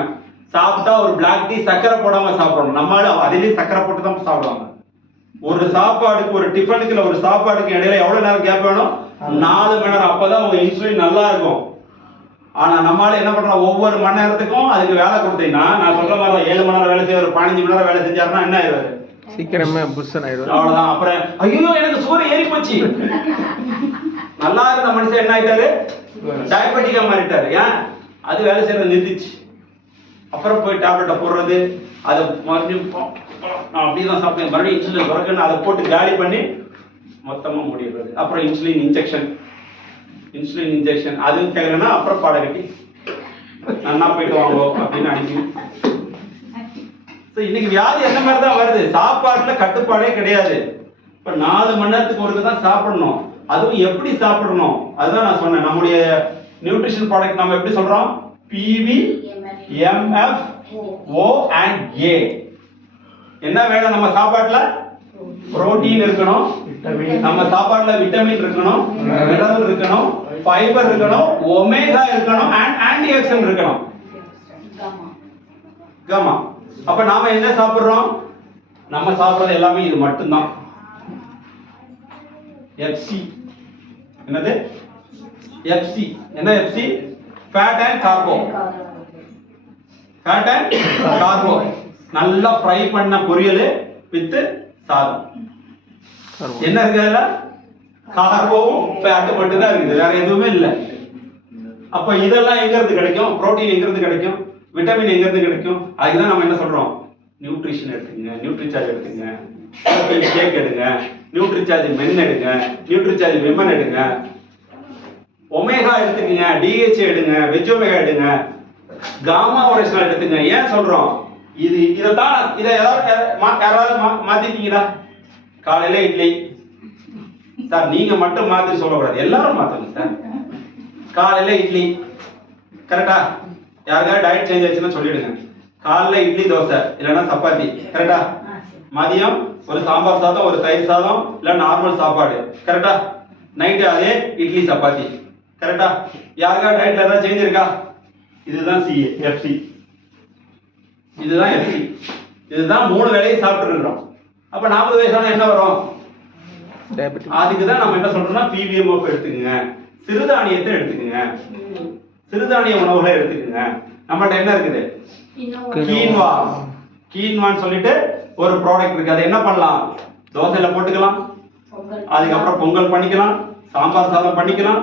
சாப்பிட்டா ஒரு பிளாக் டீ சக்கரை போடாம சாப்பிடணும். நம்மளால அதிலேயே சக்கரை போட்டு தான் சாப்பிடுவாங்க. ஒரு சாப்பாடுக்கு, ஒரு டிஃபனுக்கு இல்ல ஒரு சாப்பாடுக்கு இடையில எவ்வளவு நேரம் கேப் வேணும்? 4 மணி நேரம். அப்பதான் உங்க இன்சுலின் நல்லா இருக்கும். ஆனா நம்மளால என்ன பண்றோம்? ஒவ்வொரு மணி நேரத்துக்கும் அதுக்கு வேலை கொடுத்தீங்கன்னா, நான் சொல்ற மாதிரி 7 மணி நேரம் வேலை செய்ய, ஒரு 15 மணி நேரம் வேலை செஞ்சாருன்னா என்ன ஆயிடுவாரு? சீக்கிரமே புஷன் ஆயிடும். அவ்வளவுதான். அப்புறம் ஐயோ எனக்கு சுகர் ஏறி போச்சு. நல்லா இருந்த மனுஷன் என்ன ஆயிட்டாரு? டயபெட்டிக்கா மாறிட்டாரு. ஏன்? அது வேலை செய்யறது நிறுத்திச்சு. அப்புறம் போய் டேப்லெட்டை போடுறது, அதை மறுபடியும் நான் அப்படிதான் சாப்பிட்டேன், மறுபடியும் இன்சுலின் சுரக்கணும், அதை போட்டு காலி பண்ணி மொத்தமா முடிகிறது. அப்புறம் இன்சுலின் இன்ஜெக்ஷன் அதுவும் கேட்கலன்னா அப்புறம் பாட கட்டி நன்னா போயிட்டு வாங்கோ அப்படின்னு அனுப்பி. இன்னைக்கு வியாதி என்ன மாதிரி தான் வருது. சாப்பாட்டுல கட்டுப்பாடே கிடையாது. இப்ப 4 மணி நேரத்துக்கு ஒருக்க தான் சாப்பிடணும். அதுவும் எப்படி சாப்பிடணும் அதுதான் நான் சொன்னேன். நம்முடைய நியூட்ரிஷன் ப்ராடக்ட் நம்ம எப்படி சொல்றோம்? PV, MF, O and A. என்ன வேணும் நம்ம சாப்பாட்டுல? புரோட்டீன் இருக்கணும், நம்ம சாப்பாட்டுல விட்டமின் இருக்கணும், மினரல் இருக்கணும், ஃபைபர் இருக்கணும், ஒமேகா இருக்கணும் and ஆன்டி ஆக்சிடென்ட் இருக்கணும். காமா. அப்ப நாம என்ன சாப்பிடுறோம்? நம்ம சாப்பிடுறது எல்லாமே இது மட்டும்தான். FC என்னது? FC என்ன? FC fat and carbo. Fat and carbo. நல்லா ஃப்ரை பண்ண பொரியல் வித் சாதம். என்ன இருக்கு அதுல? கார்போவும் ஃபேட் மட்டும் தான் இருக்குது, வேற எதுவுமே இல்லை. அப்ப இதெல்லாம் எங்க இருந்து கிடைக்கும்? புரோட்டீன் எங்க இருந்து கிடைக்கும்? விட்டமின் எங்க இருந்து கிடைக்கும்? அதுதான் நம்ம என்ன சொல்றோம்? நியூட்ரிஷன் எடுத்துங்க, நியூட்ரிசார்ஜ் எடுத்துங்க, ஷேக் எடுங்க, நியூட்ரிசார்ஜ் மென் எடுங்க, நியூட்ரிசார்ஜ் விமன் எடுங்க, ஒமேகா எடுத்துக்கங்க, DHA எடுங்க, வெஜ் ஒமேகா எடுங்க, காமா ஒரிஜினல் எடுத்துங்க. ஏன் சொல்றோம்? இதை யாராவது மாத்திட்டீங்களா? காலையில இட்லி சார், நீங்க மட்டும் மாத்தி சொல்லக்கூடாது, எல்லாரும் மாத்தணும் சார். காலையில இட்லி கரெக்டா? யாருக்காவது டயட் சேஞ்ச் ஆச்சுன்னா சொல்லிடுங்க. காலைல இட்லி தோசை இல்லைன்னா சப்பாத்தி கரெக்டா? மதியம் ஒரு சாம்பார் சாதம், ஒரு தயிர் சாதம், இல்ல நார்மல் சாப்பாடு கரெக்டா? நைட்டு அதே இட்லி சப்பாத்தி கரெக்டா? யாருக்காவது டயட்ல ஏதாவது சேஞ்ச் இருக்கா? இதுதான் FC. இதுதான் FC. இதுதான் 3 வேளையை சாப்பிட்டு இருக்கிறோம். அப்ப 40 வயசான என்ன வரும்? அதுக்கு தான் நம்ம என்ன சொல்றோம்னா PVMF எடுத்துக்கங்க, சிறுதானியத்தை எடுத்துக்கங்க, சிறுதானிய உணவுகளை எடுத்துக்கங்க. நம்மள்ட்ட என்ன இருக்குது? கீன்வான்னு சொல்லிட்டு ஒரு ப்ராடக்ட் இருக்கு. அதை என்ன பண்ணலாம்? தோசையில போட்டுக்கலாம், அதுக்கப்புறம் பொங்கல் பண்ணிக்கலாம், சாம்பார் சாதம் பண்ணிக்கலாம்.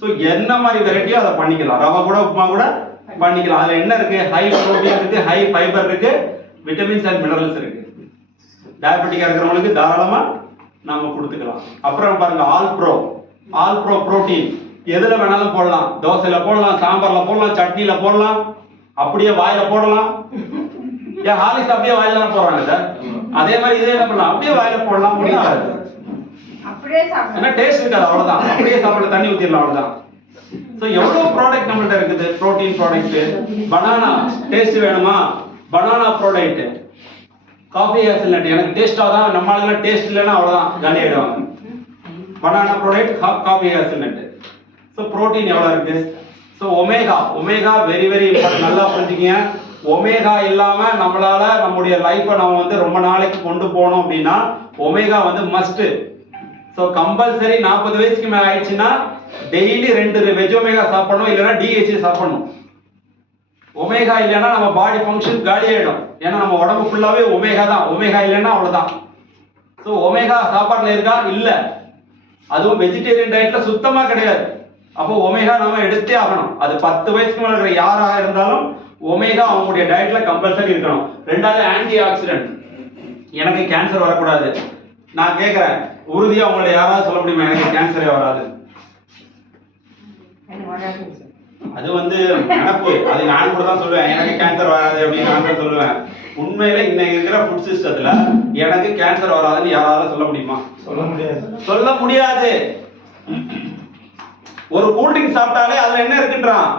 ஸோ என்ன மாதிரி வெரைட்டியோ அதை பண்ணிக்கலாம். ரவை கூட உப்புமா கூட பண்ணிக்கலாம். அதுல என்ன இருக்கு? ஹை புரோட்டீன் இருக்கு, ஹை ஃபைபர் இருக்கு, விட்டமின்ஸ் அண்ட் மினரல்ஸ் இருக்கு. டயபெட்டிக்கா இருக்கிறவங்களுக்கு தாராளமா நாம கொடுத்துக்கலாம். அப்புறம் பாருங்க ஆல் ப்ரோ புரோட்டீன். எதுல வேணாலும் போடலாம். தோசையில போடலாம், சாம்பார்ல போடலாம், சட்னில போடலாம், அப்படியே வாயில போடலாம். ஏன் ஹாலிக்ஸ் அப்படியே வாயில தான் போடுறாங்க சார்? அதே மாதிரி இதே என்ன பண்ணலாம்? அப்படியே வாயில போடலாம். முடியாது, ஏன்னா டேஸ்ட் இருக்காது, அவ்வளவுதான். அப்படியே சாப்பாடு தண்ணி ஊத்திடலாம், அவ்வளவுதான். சோ எவ்வளவு ப்ராடக்ட் நம்மள்ட்ட இருக்குது. Protein product. பனானா டேஸ்ட் வேணுமா? Banana product. காஃபி ஹேசல்நட் எனக்கு டேஸ்டா தான், நம்ம ஆளுங்க டேஸ்ட் இல்லைன்னா அவ்வளவுதான், காலி ஆயிடுவாங்க. Banana product, coffee hazelnut. So protein எவ்வளவு இருக்கு? So omega very important. நல்லா புரிஞ்சுக்கங்க. ஒமேகா இல்லாம நம்மளால நம்முடைய லைஃபை நம்ம வந்து ரொம்ப நாளைக்கு கொண்டு போனோம் அப்படின்னா ஒமேகா வந்து மஸ்ட். சோ கம்பல்சரி 40 வயசுக்கு மேல ஆயிடுச்சுன்னா டெய்லி 2 வெஜ் ஒமேகா சாப்பிடணும், இல்லைன்னா DHA சாப்பிடணும். ஒமேகா இல்லைன்னா நம்ம பாடி ஃபங்க்ஷன் காலி ஆயிடும். ஏன்னா நம்ம உடம்பு ஃபுல்லாவே ஒமேகா தான். ஒமேகா இல்லைன்னா அவ்வளவுதான். சோ ஒமேகா சாப்பாடுல இருக்கா? இல்ல. அதுவும் வெஜிடேரியன் டயட்ல சுத்தமா கிடையாது. அப்போ ஒமேகா நாம எடுத்தே ஆகணும். அது 10 வயசுக்கு மேல இருக்கிற யாராக இருந்தாலும் ஒமேகா அவங்களுடைய டயட்ல கம்பல்சரி இருக்கணும். ரெண்டாவது ஆன்டி ஆக்சிடென்ட். எனக்கு கேன்சர் வரக்கூடாது. நான் கேட்கிறேன், உறுதியா உங்களை யாராவது சொல்ல முடியுமா எனக்கு கேன்சரே வராது? அது வந்து நினப்பு. அது நான் கூட தான் சொல்லுவேன் எனக்கு கேன்சர் வராது அப்படின்னு நான் தான் சொல்லுவேன். உண்மையில இன்னைக்கு இருக்கிற ஃபுட் சிஸ்டத்துல எனக்கு கேன்சர் வராதுன்னு யாராவது சொல்ல முடியுமா? சொல்ல முடியாது. ஒரு கூல் ட்ரிங்க் சாப்பிட்டாலே அதுல என்ன இருக்குன்றான்?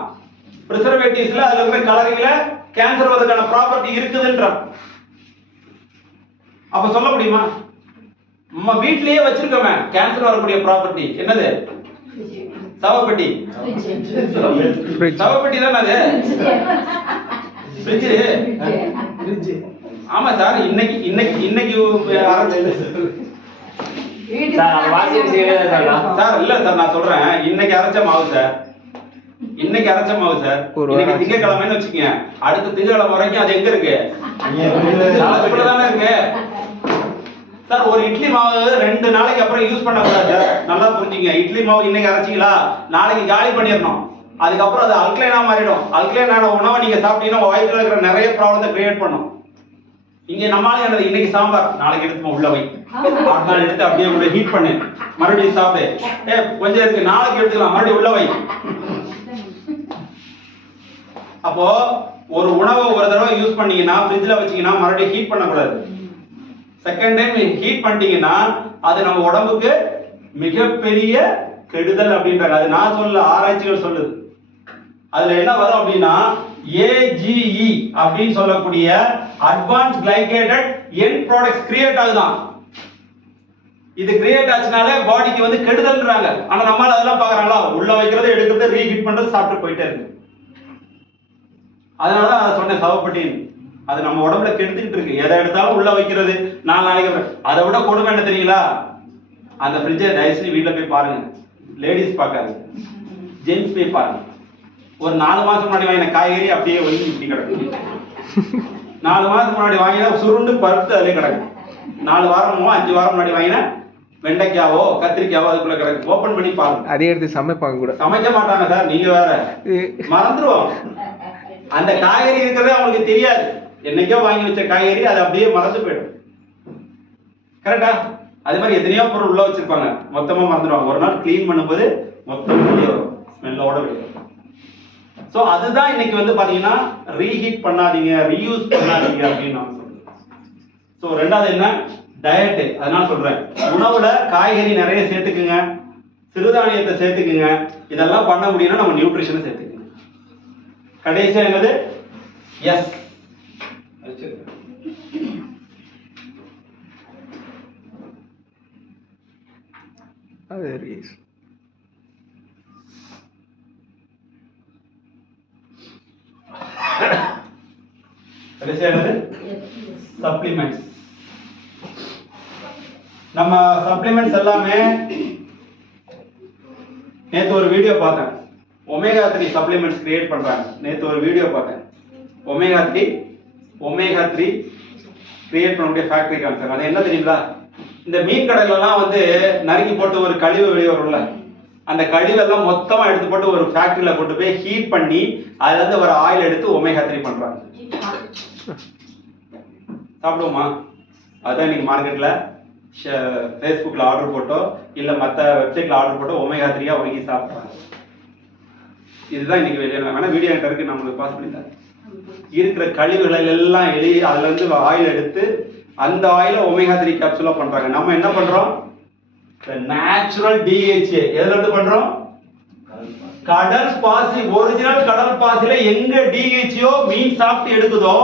பிரிசர்வேட்டிவ்ஸ்ல அதுல இருக்கிற கலரிங்ல கேன்சர் வரதுக்கான ப்ராப்பர்ட்டி இருக்குதுன்ற. அப்ப சொல்ல முடியுமா? நம்ம வீட்லயே வச்சிருக்கோமே கேன்சர் வரக்கூடிய ப்ராப்பர்ட்டி என்னது? சவப்பெட்டி. சவப்பெட்டி தானே அது? ஃப்ரிட்ஜ். ஆமா சார். இன்னைக்கு சார் வாஷிங் மிஷின் சார் இல்ல சார், நான் சொல்றேன் இன்னைக்கு அரைச்ச மாவு சார். இன்னைக்கு திங்கக்கிழமைன்னு வச்சுக்கோங்க, அடுத்த திங்கக்கிழமை வரைக்கும் அது எங்க இருக்கு? தானே இருக்கு சார். ஒரு இட்லி மாவு 2 நாளைக்கு அப்புறம் யூஸ் பண்ணக்கூடாது சார். நல்லா புரிஞ்சுங்க. இட்லி மாவு இன்னைக்கு அரைச்சிங்களா, நாளைக்கு காலி பண்ணிடணும். அதுக்கப்புறம் அது அல்கலைனா மாறிடும். அல்கலைனான உணவை நீங்க சாப்பிட்டீங்கன்னா வயிற்றுல இருக்கிற நிறைய ப்ராப்ளத்தை கிரியேட் பண்ணும். இங்க நம்மளால என்னது, இன்னைக்கு சாம்பார் நாளைக்கு எடுத்து உள்ள வை, அடுத்த நாள் எடுத்து அப்படியே உள்ள ஹீட் பண்ணு, மறுபடியும் சாப்பிடு. கொஞ்சம் இருக்கு நாளைக்கு எடுத்துக்கலாம், மறுபடியும் உள்ள வை. அப்போ ஒரு உணவை ஒரு தடவை யூஸ் பண்ணீங்கன்னா ஃப்ரிட்ஜ்ல வச்சீங்கன்னா மறுபடியும் ஹீட் பண்ணக்கூடாது. செகண்ட் டைம் ஹீட் பண்ணிட்டீங்கன்னா அது நம்ம உடம்புக்கு மிகப்பெரிய கெடுதல் அப்படின்றாங்க. அது நான் சொல்ல, ஆராய்ச்சிகள் சொல்லுது. அதுல என்ன வரும் அப்படின்னா AGE அப்படின்னு சொல்லக்கூடிய advance glycated end products create ஆகுதான். இது கிரியேட் ஆச்சுனாலே பாடிக்கு வந்து கெடுதல்ன்றாங்க. ஆனா நம்மளால அதெல்லாம் பாக்குறாங்களா? உள்ள வைக்கிறது, எடுக்கிறது, ரீஹீட் பண்றது, சாப்பிட்டு போயிட்டே இருக்கு. அதனாலதான் நான் சொன்னேன் சவப்பெட்டி. அது நம்ம உடம்புல கெடுத்துக்கிட்டு இருக்கு. எதை எடுத்தாலும் உள்ள வைக்கிறது, 4 நாளைக்கு. அதை விட கொடுமை என்ன தெரியுங்களா? அந்த ஃப்ரிட்ஜை தயவுசெய்து வீட்டுல போய் பாருங்க. லேடிஸ் பார்க்காது, ஜென்ஸ் போய் பாருங்க. ஒரு 4 மாசம் முன்னாடி வாங்கின காய்கறி அப்படியே ஒதுங்கி இப்படி கிடக்கு. 4 மாசம் முன்னாடி வாங்கினா சுருண்டு பருத்து அதிலே கிடக்கு. 4 வாரமோ 5 வாரம் முன்னாடி வாங்கின வெண்டைக்காவோ கத்திரிக்காவோ அதுக்குள்ள கிடக்கு. ஓபன் பண்ணி பாருங்க. அதே எடுத்து சமைப்பாங்க கூட. சமைக்க மாட்டாங்க சார். நீங்க வேற மறந்துருவோம். அந்த காய்கறி இருக்கிறதே அவங்களுக்கு தெரியாது. என்னைக்கோ வாங்கி வச்ச காய்கறி அது அப்படியே மறந்து போயிடும். கரெக்டா? அதே மாதிரி எத்தனையோ பொருள் உள்ள வச்சிருப்பாங்க, மொத்தமா மறந்துடுவாங்க. ஒரு நாள் கிளீன் பண்ணும்போது மொத்தம் வெளியே வரும், ஸ்மெல்லோட வெளியே வரும். சோ அதுதான் இன்னைக்கு வந்து பாத்தீங்கன்னா ரீஹீட் பண்ணாதீங்க, ரீயூஸ் பண்ணாதீங்க அப்படின்னு நான் சொல்றேன். சோ ரெண்டாவது என்ன? டயட். அதனால சொல்றேன், உணவுல காய்கறி நிறைய சேர்த்துக்குங்க, சிறுதானியத்தை சேர்த்துக்குங்க. இதெல்லாம் பண்ண முடியும்னா நம்ம நியூட்ரிஷனை சேர்த்துக்குங்க. கடைசியா என்னது? S, supplements. நம்ம சப்ளிமெண்ட்ஸ் எல்லாமே நேத்து ஒரு வீடியோ பார்த்தேன். ஒமேகா 3 சப்ளிமெண்ட்ஸ் கிரியேட் பண்றாங்க. நேத்து ஒரு வீடியோ பார்த்தேன். ஒமேகா 3 கிரியேட் பண்ணக்கூடிய ஃபேக்டரி காமிச்சாங்க. அது என்ன தெரியுங்களா? இந்த மீன் கடையிலலாம் வந்து நறுக்கி போட்டு ஒரு கழிவு வெளியே வரும்ல, அந்த கழிவெல்லாம் மொத்தமா எடுத்து போட்டு ஒரு ஃபேக்டரியில கொண்டு போய் ஹீட் பண்ணி அதுல இருந்து வர ஆயில் எடுத்து ஒமேகா 3 பண்றாங்க. சாப்பிடுவோமா? அதான் நீங்க மார்க்கெட்ல ஃபேஸ்புக்ல ஆர்டர் போட்டோ இல்ல மத்த வெப்சைட்ல ஆர்டர் போட்டோ ஒமேகா 3 வாங்கி சாப்பிடுறாங்க. இதுதான் இன்னைக்கு வெளியே. வேணா வீடியோ என்கிட்ட இருக்கு, நான் உங்களுக்கு பாஸ் பண்ணி தரேன். இருக்கிற கழிவுகளை எல்லாம் எழுதி அதுல இருந்து ஆயில் எடுத்து அந்த ஆயில ஒமேகா 3 கேப்சூலா பண்றாங்க. நம்ம என்ன பண்றோம்? நேச்சுரல் DHA எதுல இருந்து பண்றோம்? கடல் பாசி. ஒரிஜினல் கடல் பாசில எங்க DHA மீன் சாப்பிட்டு எடுக்குதோ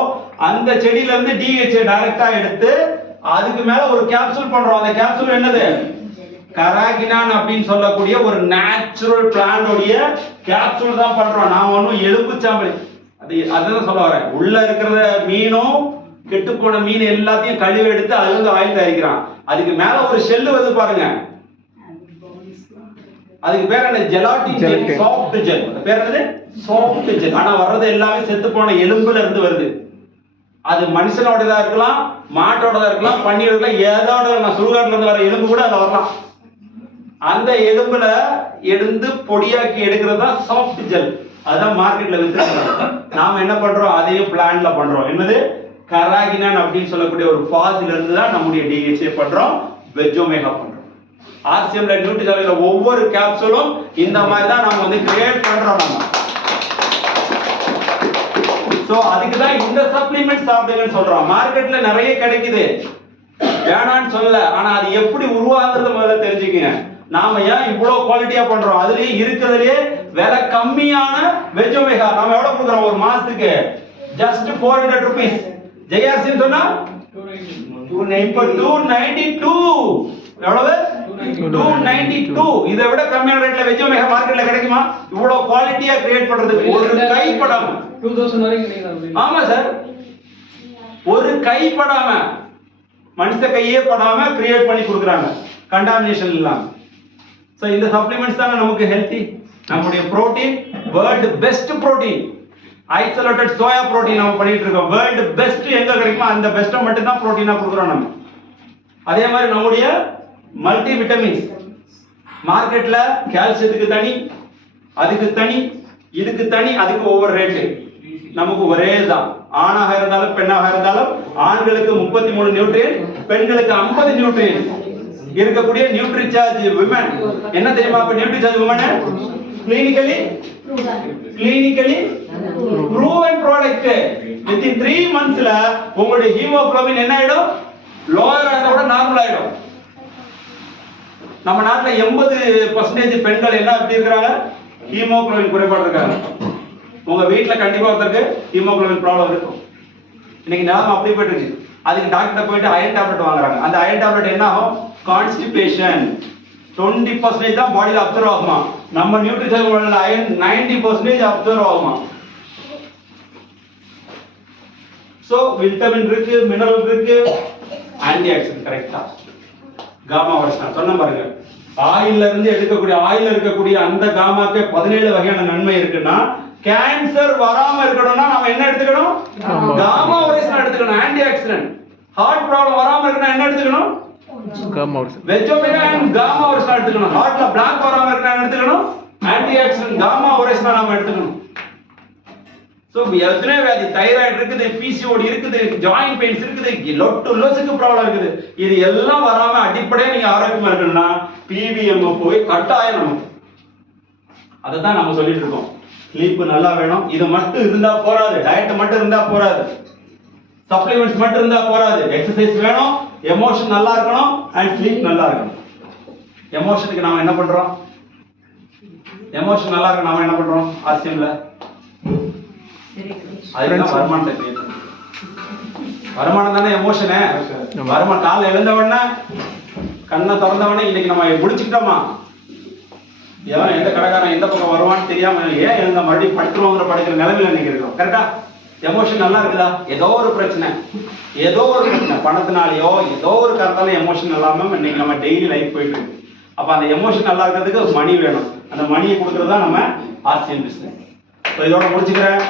அந்த செடியில இருந்து DHA டைரக்டா எடுத்து அதுக்கு மேல ஒரு கேப்சூல் பண்றோம். அந்த கேப்சூல் என்னது? கராகினான் அப்படின்னு சொல்லக்கூடிய ஒரு நேச்சுரல் பிளான்டோடைய கேப்சூல் தான் பண்றோம். நான் ஒன்னும் எலும்புச்சாம்பல் அதுதான் சொல்ல வரேன். உள்ள இருக்கிற மீனும் கெட்டு போன மீன் எல்லாத்தையும் கழுவி எடுத்து அதுல இருந்து ஆயில் தயாரிக்கிறான். அதுக்கு மேல ஒரு ஷெல் வந்து பாருங்க, அதுக்கு பேர் என்ன? Gelatine gel, soft gel. அது பேர் என்னது? Soft gel. ஆனா வர்றது எல்லாமே செத்து போன எலும்புல இருந்து வருது. அது மனுஷனோடதா இருக்கலாம், மாட்டோடதா இருக்கலாம், பன்னியோட இருக்கலாம், ஏதோட சுடுகாட்டுல இருந்து வர எலும்பு கூட அதுல வரலாம். அந்த எலும்புல எடுத்து பொடியாக்கி எடுக்கிறது தான் சாஃப்ட் ஜெல். அதான் மார்க்கெட்ல வித்துறாங்க. நாம என்ன பண்றோம்? அதையும் பிளான்ல பண்றோம். என்னது? கராகினான் அப்படின்னு சொல்லக்கூடிய ஒரு பாசில இருந்து தான் நம்முடைய DHA பண்றோம், வெஜ் ஒமேகா பண்றோம். RCMல நியூட்ரிஜாலில ஒவ்வொரு கேப்சூலும் இந்த மாதிரி தான் நம்ம வந்து கிரியேட் பண்றோம் நம்ம. சோ அதுக்கு தான் இந்த சப்ளிமெண்ட் சாப்பிடுங்கன்னு சொல்றோம். மார்க்கெட்ல நிறைய கிடைக்குது, வேணான்னு சொல்லல. ஆனா அது எப்படி உருவாக்குறது முதல்ல தெரிஞ்சுக்கங்க. நாம ஏன் இவ்வளவு குவாலிட்டியா பண்றோம்? அதுலயே இருக்கிறதுலயே விலை கம்மியான வெஜ் ஒமேகா நாம எவ்வளவு கொடுக்குறோம் ஒரு மாசத்துக்கு? just 400 rupees. JRC சொன்னா 292. எவ்வளவு? 292. இதை விட கம்மியான ரேட்ல வெஜ் ஒமேகா மார்க்கெட்ல கிடைக்குமா? இவ்வளவு குவாலிட்டியா கிரியேட் பண்றதுக்கு ஒரு கைப்படாம 2000 வரைக்கும் கிடைக்குது. ஆமா சார், ஒரு கைப்படாம மனுஷ கையே படாம கிரியேட் பண்ணி கொடுக்குறாங்க, கண்டாமினேஷன் இல்லாம. சோ இந்த சப்ளிமெண்ட்ஸ் தான நமக்கு ஹெல்தி. நம்முடைய protein world best protein, isolated soya protein நம்ம பண்ணிட்டு இருக்கோம். வேர்ல்ட் பெஸ்ட் எங்க கிடைக்குமோ அந்த பெஸ்ட்டை மட்டும் தான் புரோட்டீனா கொடுக்குறோம் நம்ம. அதே மாதிரி நம்முடைய மல்டி விட்டமின்ஸ் மார்க்கெட்ல கால்சியத்துக்கு தனி, அதுக்கு தனி, இதுக்கு தனி, அதுக்கு ஒவ்வொரு ரேட்டு. நமக்கு ஒரே தான். ஆணாக இருந்தாலும் பெண்ணாக இருந்தாலும் ஆண்களுக்கு 33 நியூட்ரியன், பெண்களுக்கு 50 நியூட்ரியன் இருக்கக்கூடிய நியூட்ரிசார்ஜ் விமன். என்ன தெரியுமா அப்ப Nutricharge women? Clinically proven product. Within 3 monthsல உங்களுடைய ஹீமோகுளோபின் என்ன ஆயிடும்? லோயர் ஆனத விட நார்மல் ஆயிடும். நம்ம நாட்டுல 80% பெண்கள் என்ன அப்படி இருக்காங்க? ஹீமோகுளோபின் குறைபாடு இருக்காங்க. உங்க வீட்ல கண்டிப்பா ஒருத்தருக்கு ஹீமோகுளோபின் ப்ராப்ளம் இருக்கும். இன்னைக்கு நிலைமை அப்படி போயிட்டு இருக்கு. அதுக்கு டாக்டர் போயிட்டு அயன் டேப்லெட் வாங்குறாங்க. அந்த அயன் டேப்லெட் என்ன ஆகும்? கான்ஸ்டிபேஷன். 20% தான் பாடியில அப்சர்வ் ஆகுமா. நம்ம நியூட்ரிஷன் அயன் 90% அப்சர்வ் ஆகுமா. சோ விட்டமின் இருக்கு, மினரல் இருக்கு, ஆன்டி ஆக்சிடென்ட் கரெக்ட்டா. காமா வருஷம் சொன்ன பாருங்க, ஆயில்ல இருந்து எடுக்கக்கூடிய ஆயில்ல இருக்கக்கூடிய அந்த காமாக்கு 17 வகையான நன்மை இருக்குன்னா, கேன்சர் வராம இருக்கணும்னா நாம என்ன எடுத்துக்கணும்? காமா ஒரேசன் எடுத்துக்கணும், ஆன்டி ஆக்சிடென்ட். ஹார்ட் ப்ராப்ளம் வராம இருக்கணும்னா என்ன எடுத்துக்கணும்? Gamma oryzanol. Veg omega and gamma oryzanol எடுத்துக்கணும். ஹார்ட்ல பிளாக் வராம இருக்கணும்னா எடுத்துக்கணும், ஆன்டி ஆக்சிடென்ட் காமா ஒரேசன் நாம எடுத்துக்கணும். சோ எத்தனை வியாதி, தைராய்டு இருக்குது, பிசிஓடி இருக்குது, ஜாயிண்ட் பெயின்ஸ் இருக்குது, லொட்டு லோசுக்கு ப்ராப்ளம் இருக்குது. இது எல்லாம் வராம அடிப்படையா நீங்க ஆரோக்கியமா இருக்கணும்னா பிவிஎம் போய் கட்டாயம் நமக்கு. அதை தான் நம்ம சொல்லிட்டு இருக்கோம். ஸ்லீப் நல்லா வேணும். இது மட்டும் இருந்தா போராது, டயட் மட்டும் இருந்தா போராது, சப்ளிமெண்ட்ஸ் மட்டும் இருந்தா போராது. எக்ஸசைஸ் வேணும், எமோஷன் நல்லா இருக்கணும், அண்ட் ஸ்லீப் நல்லா இருக்கணும். எமோஷனுக்கு நாம என்ன பண்றோம்? எமோஷன் நல்லா இருக்கு நாம என்ன பண்றோம்? ஆசியம்ல அதுதான் வருமானத்தை பேசுறோம். வருமானம் தானே எமோஷனு. வருமானம் காலைல எழுந்த உடனே கண்ணை திறந்த உடனே இன்னைக்கு நம்ம முடிச்சுக்கிட்டோமா, எவன் எந்த கடைக்காரன் எந்த பக்கம் வருவான்னு தெரியாம ஏன் எழுந்த மறுபடியும் படுத்துருவோங்கிற படுக்கிற நிலைமையில இன்னைக்கு இருக்கிறோம். கரெக்டா? எமோஷன் நல்லா இருக்குதா? ஏதோ ஒரு பிரச்சனை, பணத்தினாலேயோ ஏதோ ஒரு காரணத்தால எமோஷன் இல்லாம இன்னைக்கு நம்ம டெய்லி லைஃப் போயிட்டு இருக்கு. அப்ப அந்த எமோஷன் நல்லா இருக்கிறதுக்கு மணி வேணும். அந்த மணியை கொடுக்கறது தான் நம்ம ஆசியன் பிசினஸ். இதோட முடிச்சுக்கிறேன்.